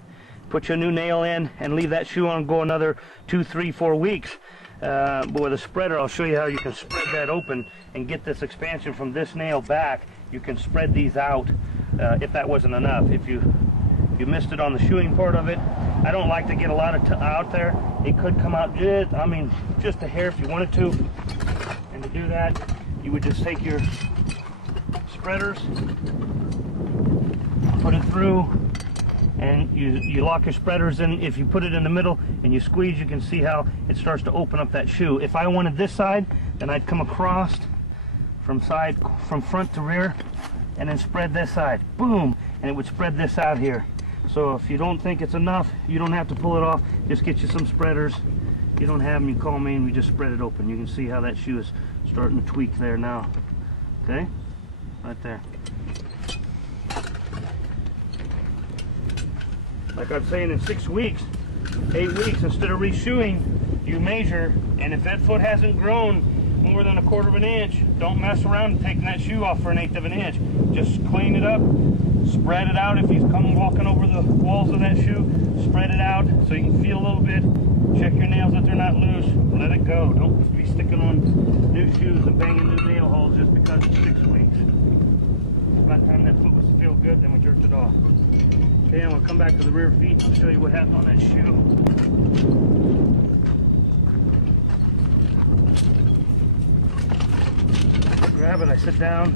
put your new nail in, and leave that shoe on, go another 2, 3, 4 weeks. But with a spreader, I'll show you how you can spread that open and get this expansion from this nail back. You can spread these out if that wasn't enough. If you missed it on the shoeing part of it, I don't like to get a lot of out there. It could come out just a hair if you wanted to. And to do that, you would just take your spreaders, put it through, and you lock your spreaders in. If you put it in the middle and you squeeze, you can see how it starts to open up that shoe. If I wanted this side, then I'd come across from front to rear and then spread this side. Boom! And it would spread this out here. So if you don't think it's enough, you don't have to pull it off. Just get you some spreaders. If you don't have them, you call me and we just spread it open. You can see how that shoe is starting to tweak there now. Okay? Right there. Like I'm saying, in 6 weeks, 8 weeks, instead of reshoeing, you measure, and if that foot hasn't grown more than 1/4 of an inch, don't mess around and taking that shoe off for 1/8 of an inch. Just clean it up, spread it out. If he's come walking over the walls of that shoe, spread it out so you can feel a little bit. Check your nails that they're not loose. Let it go. Don't be sticking on new shoes and banging new nail holes just because it's 6 weeks. By the time that foot was to feel good, then we jerked it off. Okay, I'm going to come back to the rear feet and show you what happened on that shoe. Grab it, I sit down,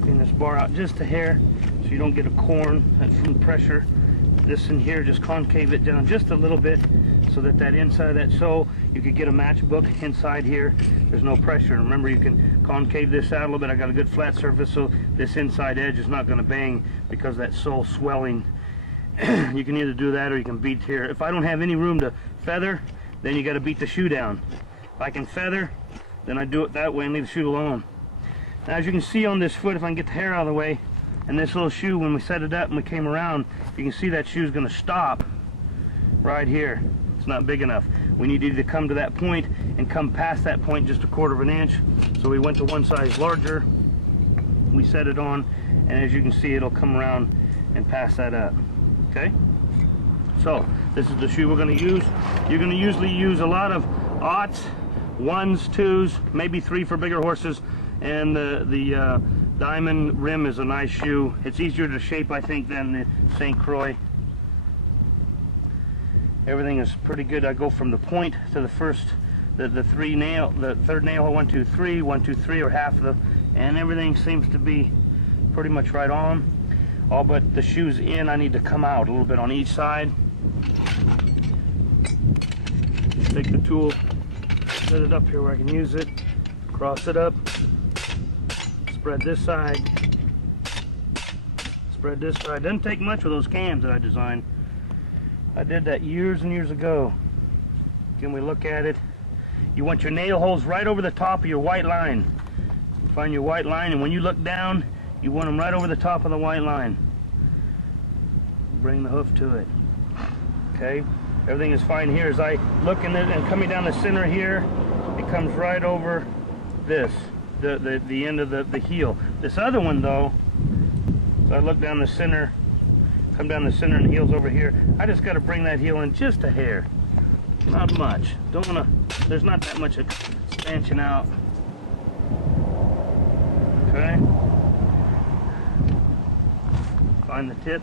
clean this bar out just a hair so you don't get a corn from pressure. This in here, just concave it down just a little bit so that inside of that sole, you could get a matchbook inside here. There's no pressure. And remember, you can concave this out a little bit. I got a good flat surface, so this inside edge is not going to bang because that sole swelling. You can either do that or you can beat here. If I don't have any room to feather, then you got to beat the shoe down. If I can feather, then I do it that way and leave the shoe alone. Now, as you can see on this foot, if I can get the hair out of the way, and this little shoe, when we set it up and we came around, you can see that shoe is going to stop right here. It's not big enough. We need to either come to that point and come past that point just 1/4 of an inch. So we went to one size larger. We set it on, and as you can see, it'll come around and pass that up. Okay? So this is the shoe we're going to use. You're going to usually use a lot of 0s, 1s, 2s, maybe 3 for bigger horses, and the Diamond rim is a nice shoe. It's easier to shape, I think, than the St. Croix. Everything is pretty good. I go from the point to the third nail, 1, 2, 3, 1, 2, 3, or half of the, and everything seems to be pretty much right on. All but the shoes in, I need to come out a little bit on each side. Take the tool, set it up here where I can use it, cross it up, spread this side, spread this side. Doesn't take much with those cams that I designed. I did that years and years ago. Can we look at it? You want your nail holes right over the top of your white line. Find your white line, and when you look down, you want them right over the top of the white line. Bring the hoof to it. Okay, everything is fine here. As I look in it and coming down the center here, it comes right over this, the end of the heel. This other one though, so I look down the center, come down the center, and the heel's over here. I just got to bring that heel in just a hair, not much. Don't want to. There's not that much expansion out. Okay. Find the tip.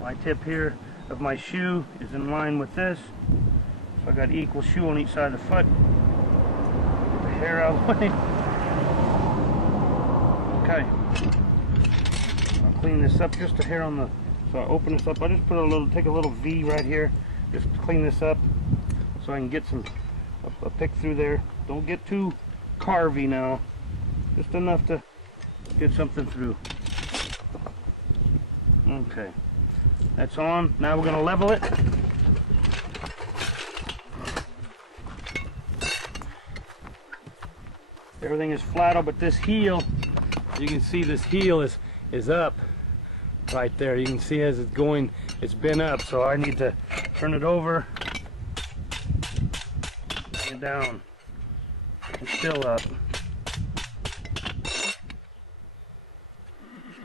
My tip here of my shoe is in line with this. So I got equal shoe on each side of the foot. Get the hair out of the way. Okay. I'll clean this up just a hair on the. So I open this up. I just put take a little V right here, just to clean this up, so I can get a pick through there. Don't get too carvy now. Just enough to get something through. Okay, that's on. Now we're going to level it. Everything is flat, but this heel, you can see this heel is up right there. You can see as it's going, it's been up, so I need to turn it over. down. It's still up.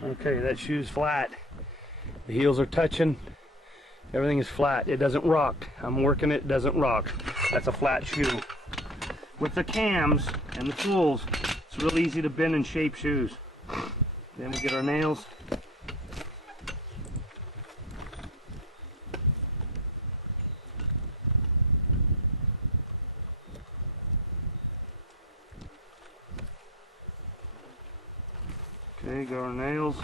Okay, that shoe's flat. The heels are touching. Everything is flat. It doesn't rock. I'm working it, doesn't rock. That's a flat shoe. With the cams and the tools, it's real easy to bend and shape shoes. Then we get our nails. Okay, got our nails.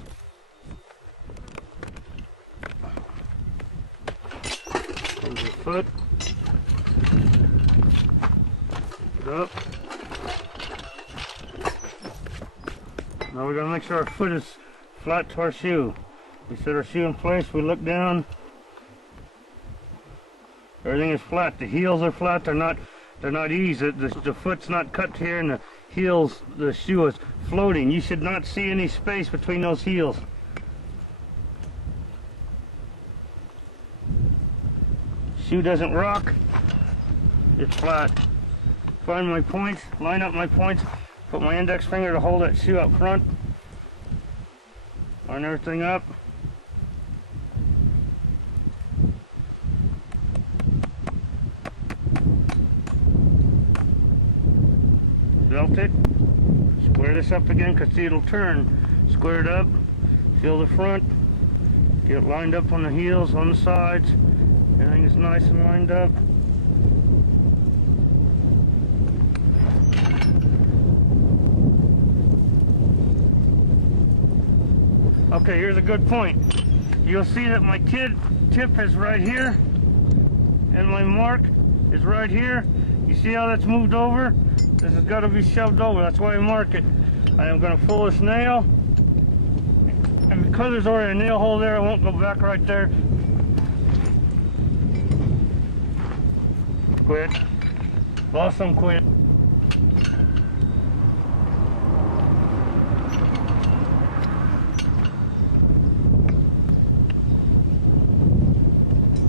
Comes the foot. Put it up. Now we're going to make sure our foot is flat to our shoe. We set our shoe in place, we look down. Everything is flat. The heels are flat, they're not eased. The foot's not cut here and the heels, the shoe is floating. You should not see any space between those heels. Shoe doesn't rock, it's flat. Find my points, line up my points, put my index finger to hold that shoe up front. Line everything up. Belt it. Square this up again because see it'll turn. Square it up. Feel the front. Get it lined up on the heels, on the sides. Everything is nice and lined up. Okay, here's a good point. You'll see that my tip is right here and my mark is right here. You see how that's moved over? This has got to be shoved over. That's why I mark it. I am going to pull this nail, and because there's already a nail hole there, I won't go back right there. Quit. Lost some, quit.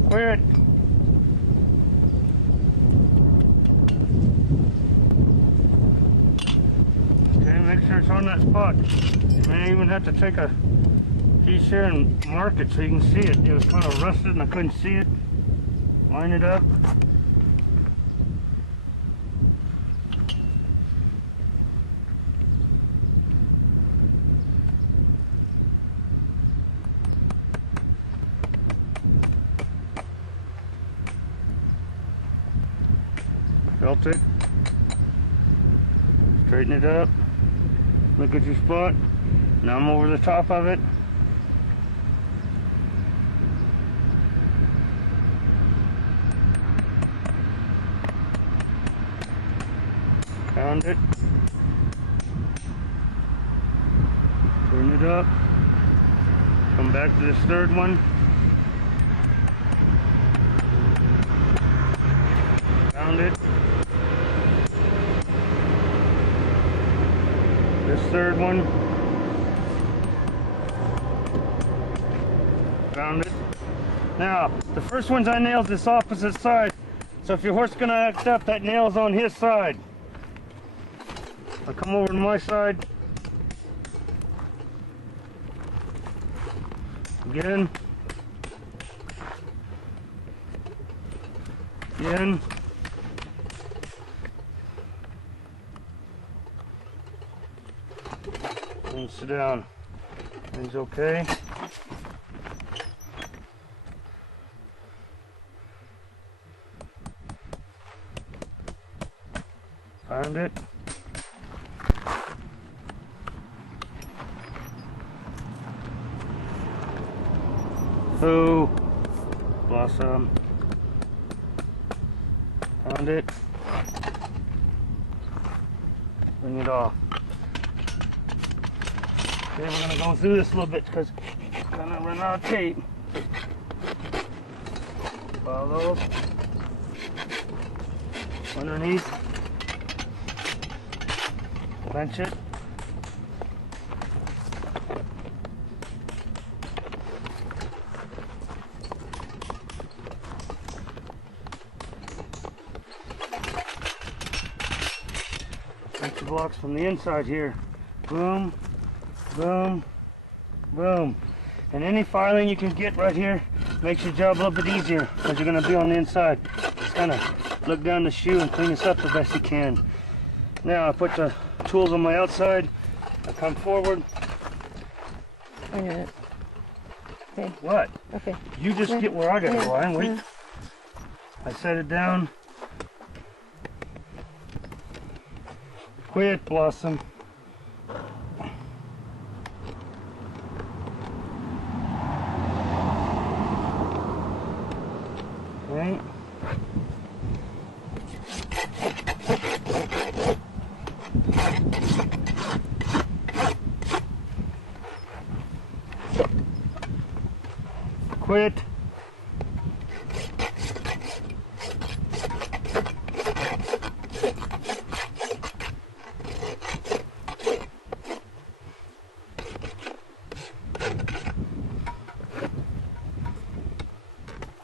Quit. Okay, make sure it's on that spot. You may even have to take a piece here and mark it so you can see it. It was kind of rusted and I couldn't see it. Line it up. Felt it. Straighten it up. Look at your spot. Now I'm over the top of it. Found it. Turn it up. Come back to this third one. Found it. This third one. Found it. Now, the first ones I nailed this opposite side. So if your horse is going to act up, that nail's on his side. I'll come over to my side. Again. Again. And sit down. Everything's okay. Found it. Ooh, blossom. Found it. Bring it off. Okay, we're gonna go through this a little bit because I'm gonna run out of tape. Follow those. Underneath. Clench it. locks from the inside here. Boom, boom, boom. And any filing you can get right here makes your job a little bit easier because you're going to be on the inside. Just kind of look down the shoe and clean this up the best you can. Now I put the tools on my outside. I come forward. Wait a minute. Okay. What? Okay. You just get where I gotta go, Ryan. Wait. I set it down. Quit, Blossom. Okay. Quit.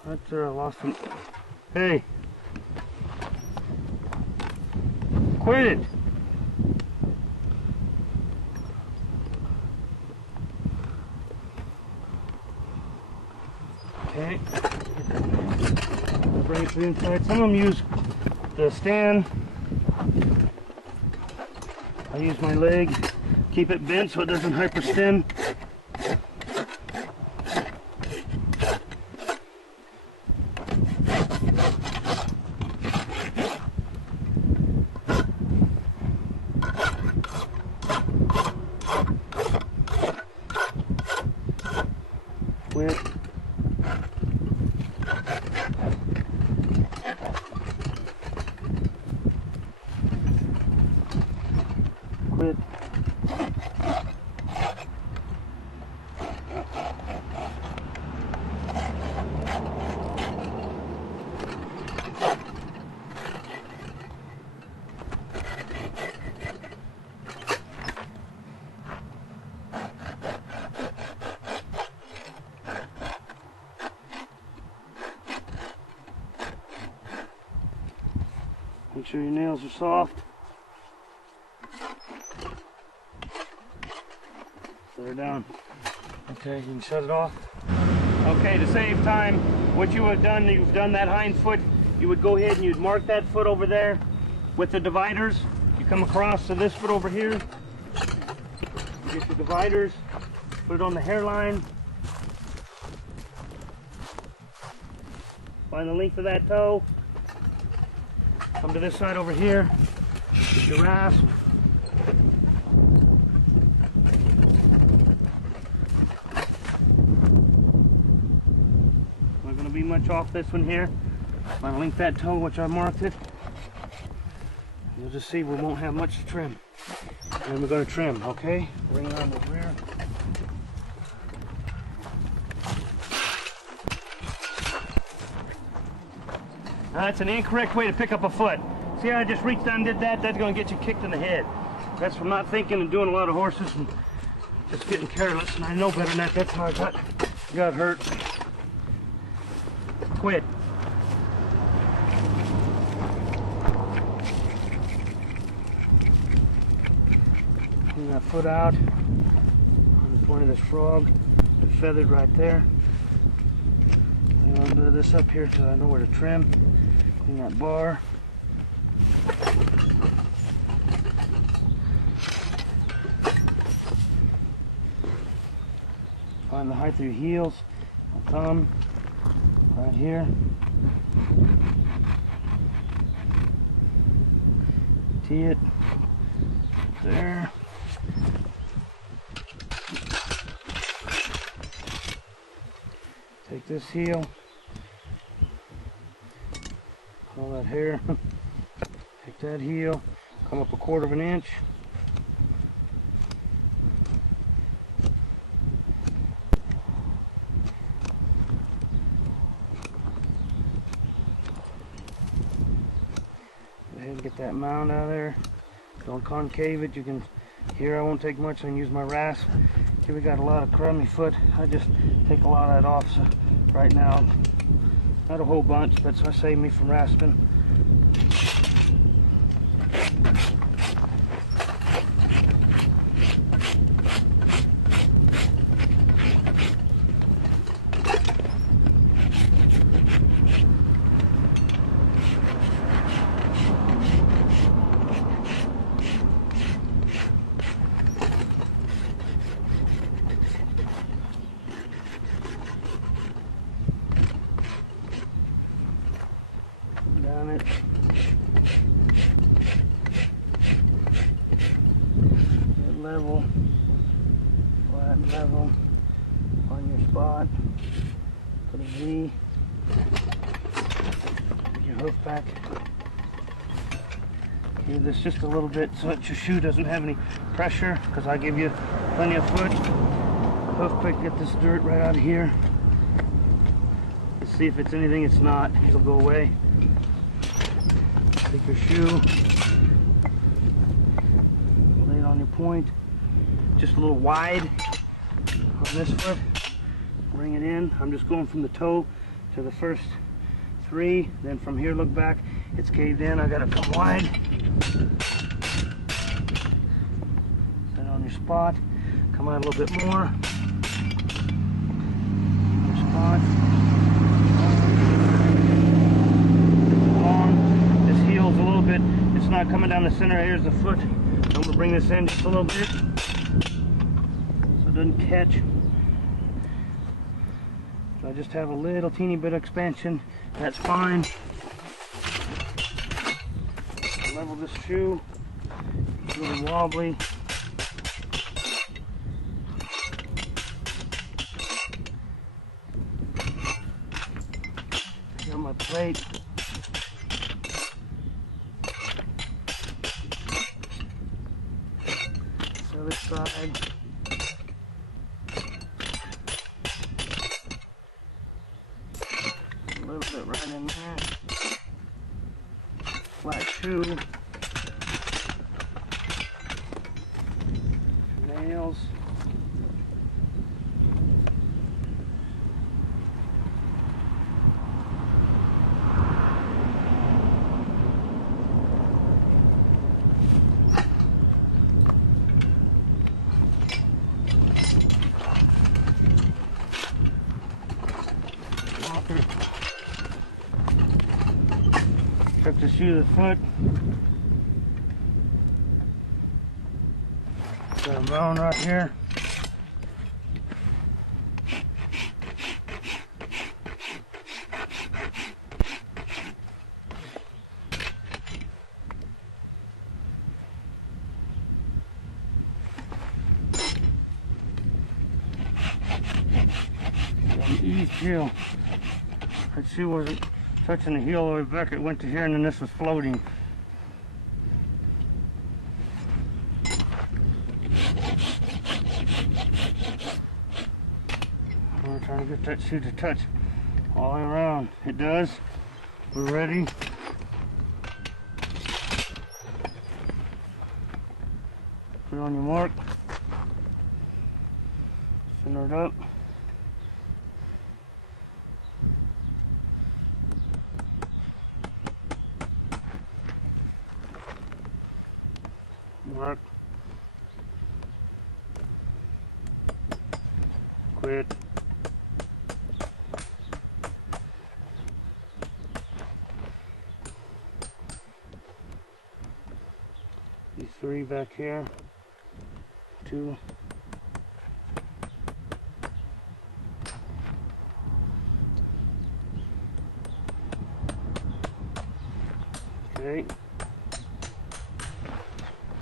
That's I lost him. Hey. Quit it. Okay. Bring it to the inside. Some of them use the stand. I use my leg. Keep it bent so it doesn't hyperextend. Quit. Quit. Make sure your nails are soft. So they're down. Okay, you can shut it off. Okay, to save time, what you have done, you've done that hind foot, you would go ahead and you'd mark that foot over there with the dividers. You come across to this foot over here. You get the dividers, put it on the hairline. Find the length of that toe. Come to this side over here. Get your rasp. Not going to be much off this one here. I'm going to link that toe, which I marked it. You'll just see we won't have much to trim. And we're going to trim, okay? Bring it on the rear. Now, that's an incorrect way to pick up a foot. See how I just reached down and did that? That's going to get you kicked in the head. That's from not thinking and doing a lot of horses and just getting careless. And I know better than that. That's how I got hurt. Quit. Clean that foot out on the point of this frog. It's feathered right there. I'm going to do this up here so I know where to trim. Clean that bar. Find the height of your heels. Thumb right here. Tee it there. Take this heel. All that hair. Take that heel. Come up 1/4 of an inch. Go ahead and get that mound out of there. Don't concave it. You can, here I won't take much. I can use my rasp. Here we got a lot of crummy foot. I just take a lot of that off. So right now, not a whole bunch, but it's saved me from rasping. level, flat and level on your spot. Put a V. Put your hoof back. Give this just a little bit so that your shoe doesn't have any pressure, because I give you plenty of foot. Hoof pick, get this dirt right out of here. Let's see if it's anything. It's not. It'll go away. Take your shoe, lay it on your point, just a little wide on this foot. Bring it in. I'm just going from the toe to the first 3. Then from here, look back. It's caved in. I gotta come wide. Set it on your spot. Come out a little bit more. Your spot. Long. This heel's a little bit. It's not coming down the center. Here's the foot. I'm gonna bring this in just a little bit so it doesn't catch. So I just have a little teeny bit of expansion. That's fine. Level this shoe. It's a little wobbly. Got my plate. Other side. A little bit right in there. Flat shoe. Nails. Took the shoe to the foot. Got a bone right here. Got an eased heel. That shoe wasn't touching the heel all the way back. It went to here and then this was floating. We're trying to get that shoe to touch all the way around. It does. We're ready. Put it on your mark. Center it up. Mark. Quit. These 3 back here. 2. Okay.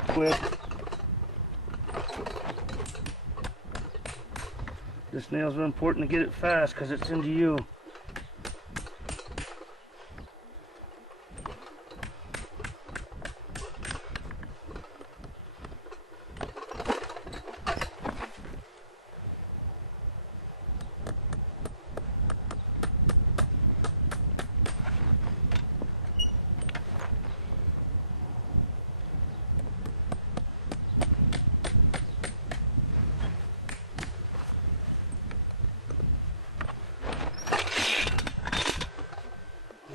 Quit. This nail's real important to get it fast because it's into you.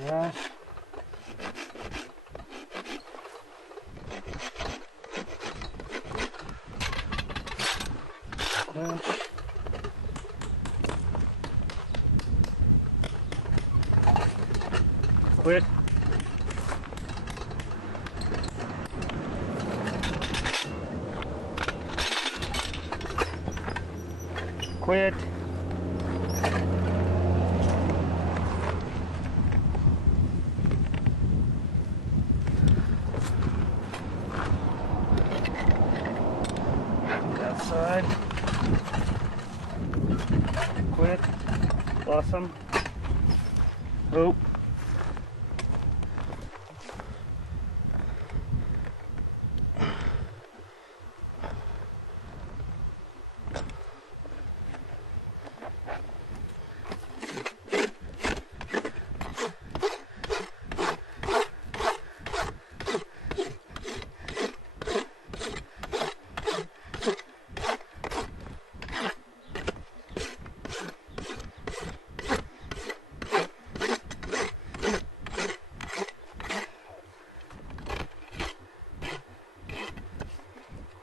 Yes. Quit. Quit. some. Oh.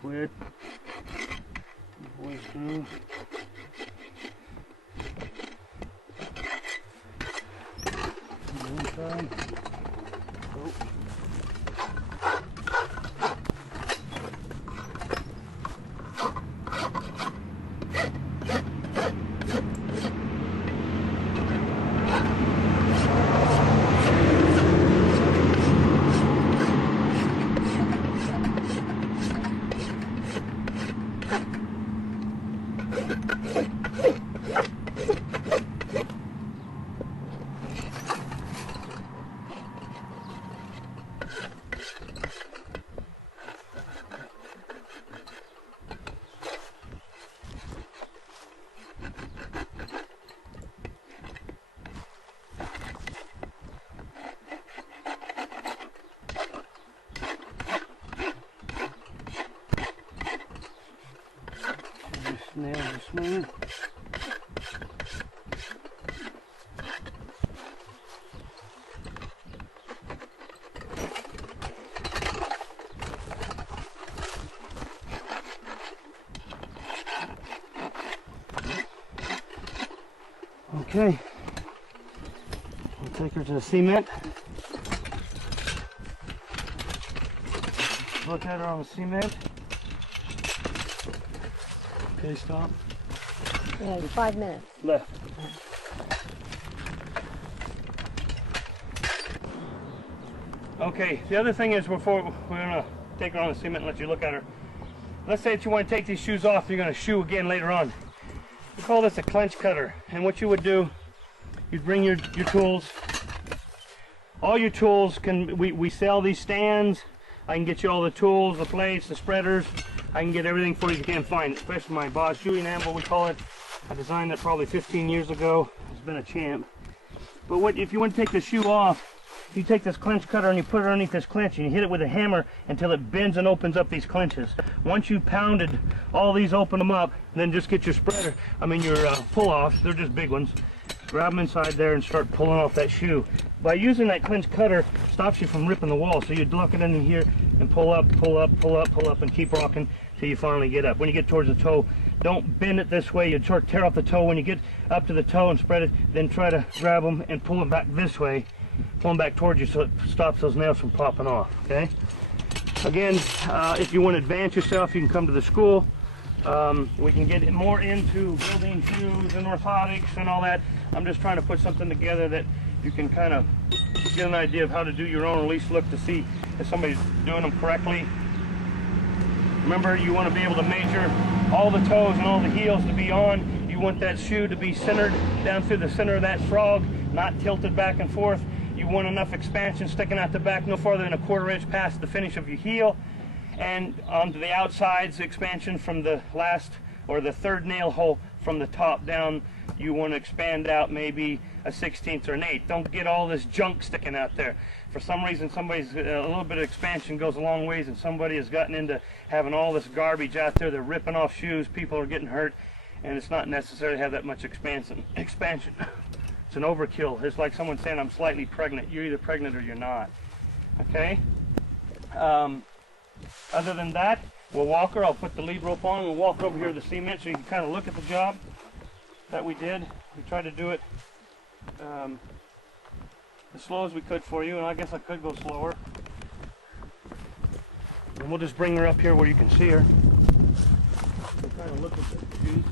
Quit. Boys through. Inside. Oh. Nails are smooth. Okay, we'll take her to the cement. Look at her on the cement. Okay, stop. Yeah, 5 minutes. Left. Okay, the other thing is before we're going to take her on the cement and let you look at her. Let's say that you want to take these shoes off, you're going to shoe again later on. We call this a clench cutter. And what you would do, you'd bring your tools. All your tools we sell these stands. I can get you all the tools, the plates, the spreaders. I can get everything for you can't find, especially my Boss shoeing anvil, we call it. I designed it probably 15 years ago. It's been a champ. But if you want to take the shoe off, you take this clench cutter and you put it underneath this clench and you hit it with a hammer until it bends and opens up these clenches. Once you've pounded all these, open them up, then just get your spreader, your pull-offs, they're just big ones. Grab them inside there and start pulling off that shoe. By using that clench cutter, stops you from ripping the wall. So you lock it in here and pull up, pull up, pull up, pull up, and keep rocking till you finally get up. When you get towards the toe, don't bend it this way. You sort of tear off the toe. When you get up to the toe and spread it, then try to grab them and pull them back this way. Pull them back towards you so it stops those nails from popping off, okay? Again, if you want to advance yourself, you can come to the school. We can get more into building shoes and orthotics and all that. I'm just trying to put something together that you can kind of get an idea of how to do your own, or at least look to see if somebody's doing them correctly. Remember, you want to be able to measure all the toes and all the heels to be on. You want that shoe to be centered down through the center of that frog, not tilted back and forth. You want enough expansion sticking out the back, no farther than a 1/4 inch past the finish of your heel. And onto the outsides, expansion from the last or the third nail hole from the top down. You want to expand out maybe a 1/16 or an 1/8. Don't get all this junk sticking out there. For some reason, a little bit of expansion goes a long ways, and somebody has gotten into having all this garbage out there. They're ripping off shoes. People are getting hurt, and it's not necessary to have that much expansion. It's an overkill. It's like someone saying, I'm slightly pregnant. You're either pregnant or you're not. Okay? Other than that, we'll walk her. I'll put the lead rope on. We'll walk her over here to the cement so you can kind of look at the job that we did. We tried to do it as slow as we could for you, and I guess I could go slower. And we'll just bring her up here where you can see her. We'll kind of look at the shoes.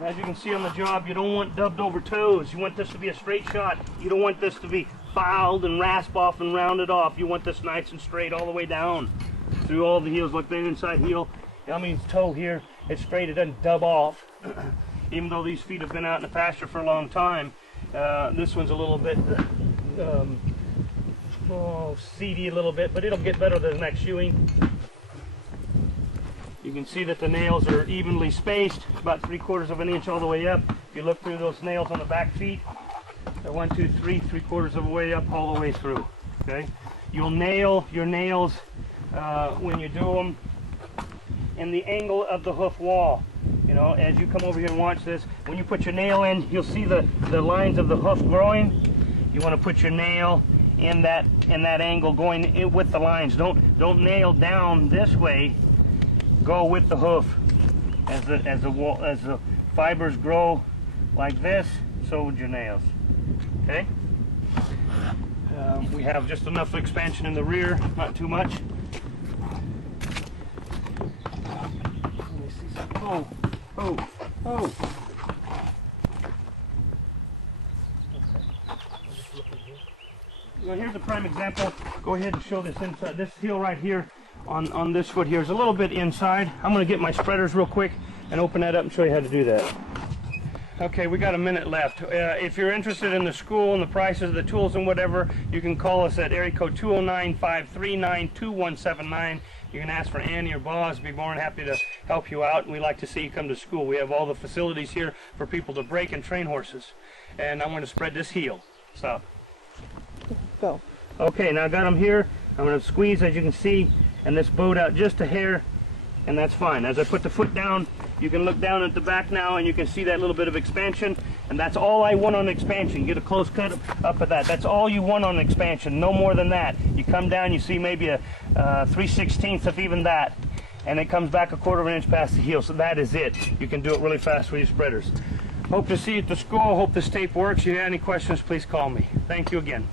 As you can see on the job, you don't want dubbed over toes. You want this to be a straight shot. You don't want this to be filed and rasp off and rounded off. You want this nice and straight all the way down through all the heels. Look, the inside heel, I mean, toe here, it's straight, it doesn't dub off. Even though these feet have been out in the pasture for a long time, this one's a little bit seedy a little bit, but it'll get better the next shoeing. You can see that the nails are evenly spaced, about 3/4 of an inch all the way up. If you look through those nails on the back feet, they're 1, 2, 3, 3/4 of a way up all the way through. Okay, you'll nail your nails when you do them in the angle of the hoof wall. You know, as you come over here and watch this, when you put your nail in, you'll see the lines of the hoof growing. You want to put your nail in that angle, going in with the lines. Don't nail down this way. Go with the hoof. As the fibers grow like this, so would your nails. Okay. We have just enough expansion in the rear, not too much. Let me see some. Oh. Well, here's a prime example. Go ahead and show this inside. This heel right here on this foot here is a little bit inside. I'm going to get my spreaders real quick and open that up and show you how to do that. Okay, we got a minute left. If you're interested in the school and the prices, the tools and whatever, you can call us at area code 209-539-2179. You can ask for Annie or Boz. Be more than happy to help you out. We like to see you come to school. We have all the facilities here for people to break and train horses. And I'm going to spread this heel. Stop. Go. Okay, now I got them here. I'm going to squeeze, as you can see, and this bowed out just a hair, and that's fine. As I put the foot down, you can look down at the back now, and you can see that little bit of expansion, and that's all I want on expansion. Get a close cut up of that. That's all you want on expansion, no more than that. You come down, you see maybe a 3/16 of even that, and it comes back 1/4 of an inch past the heel, so that is it. You can do it really fast with your spreaders. Hope to see you at the school. Hope this tape works. If you have any questions, please call me. Thank you again.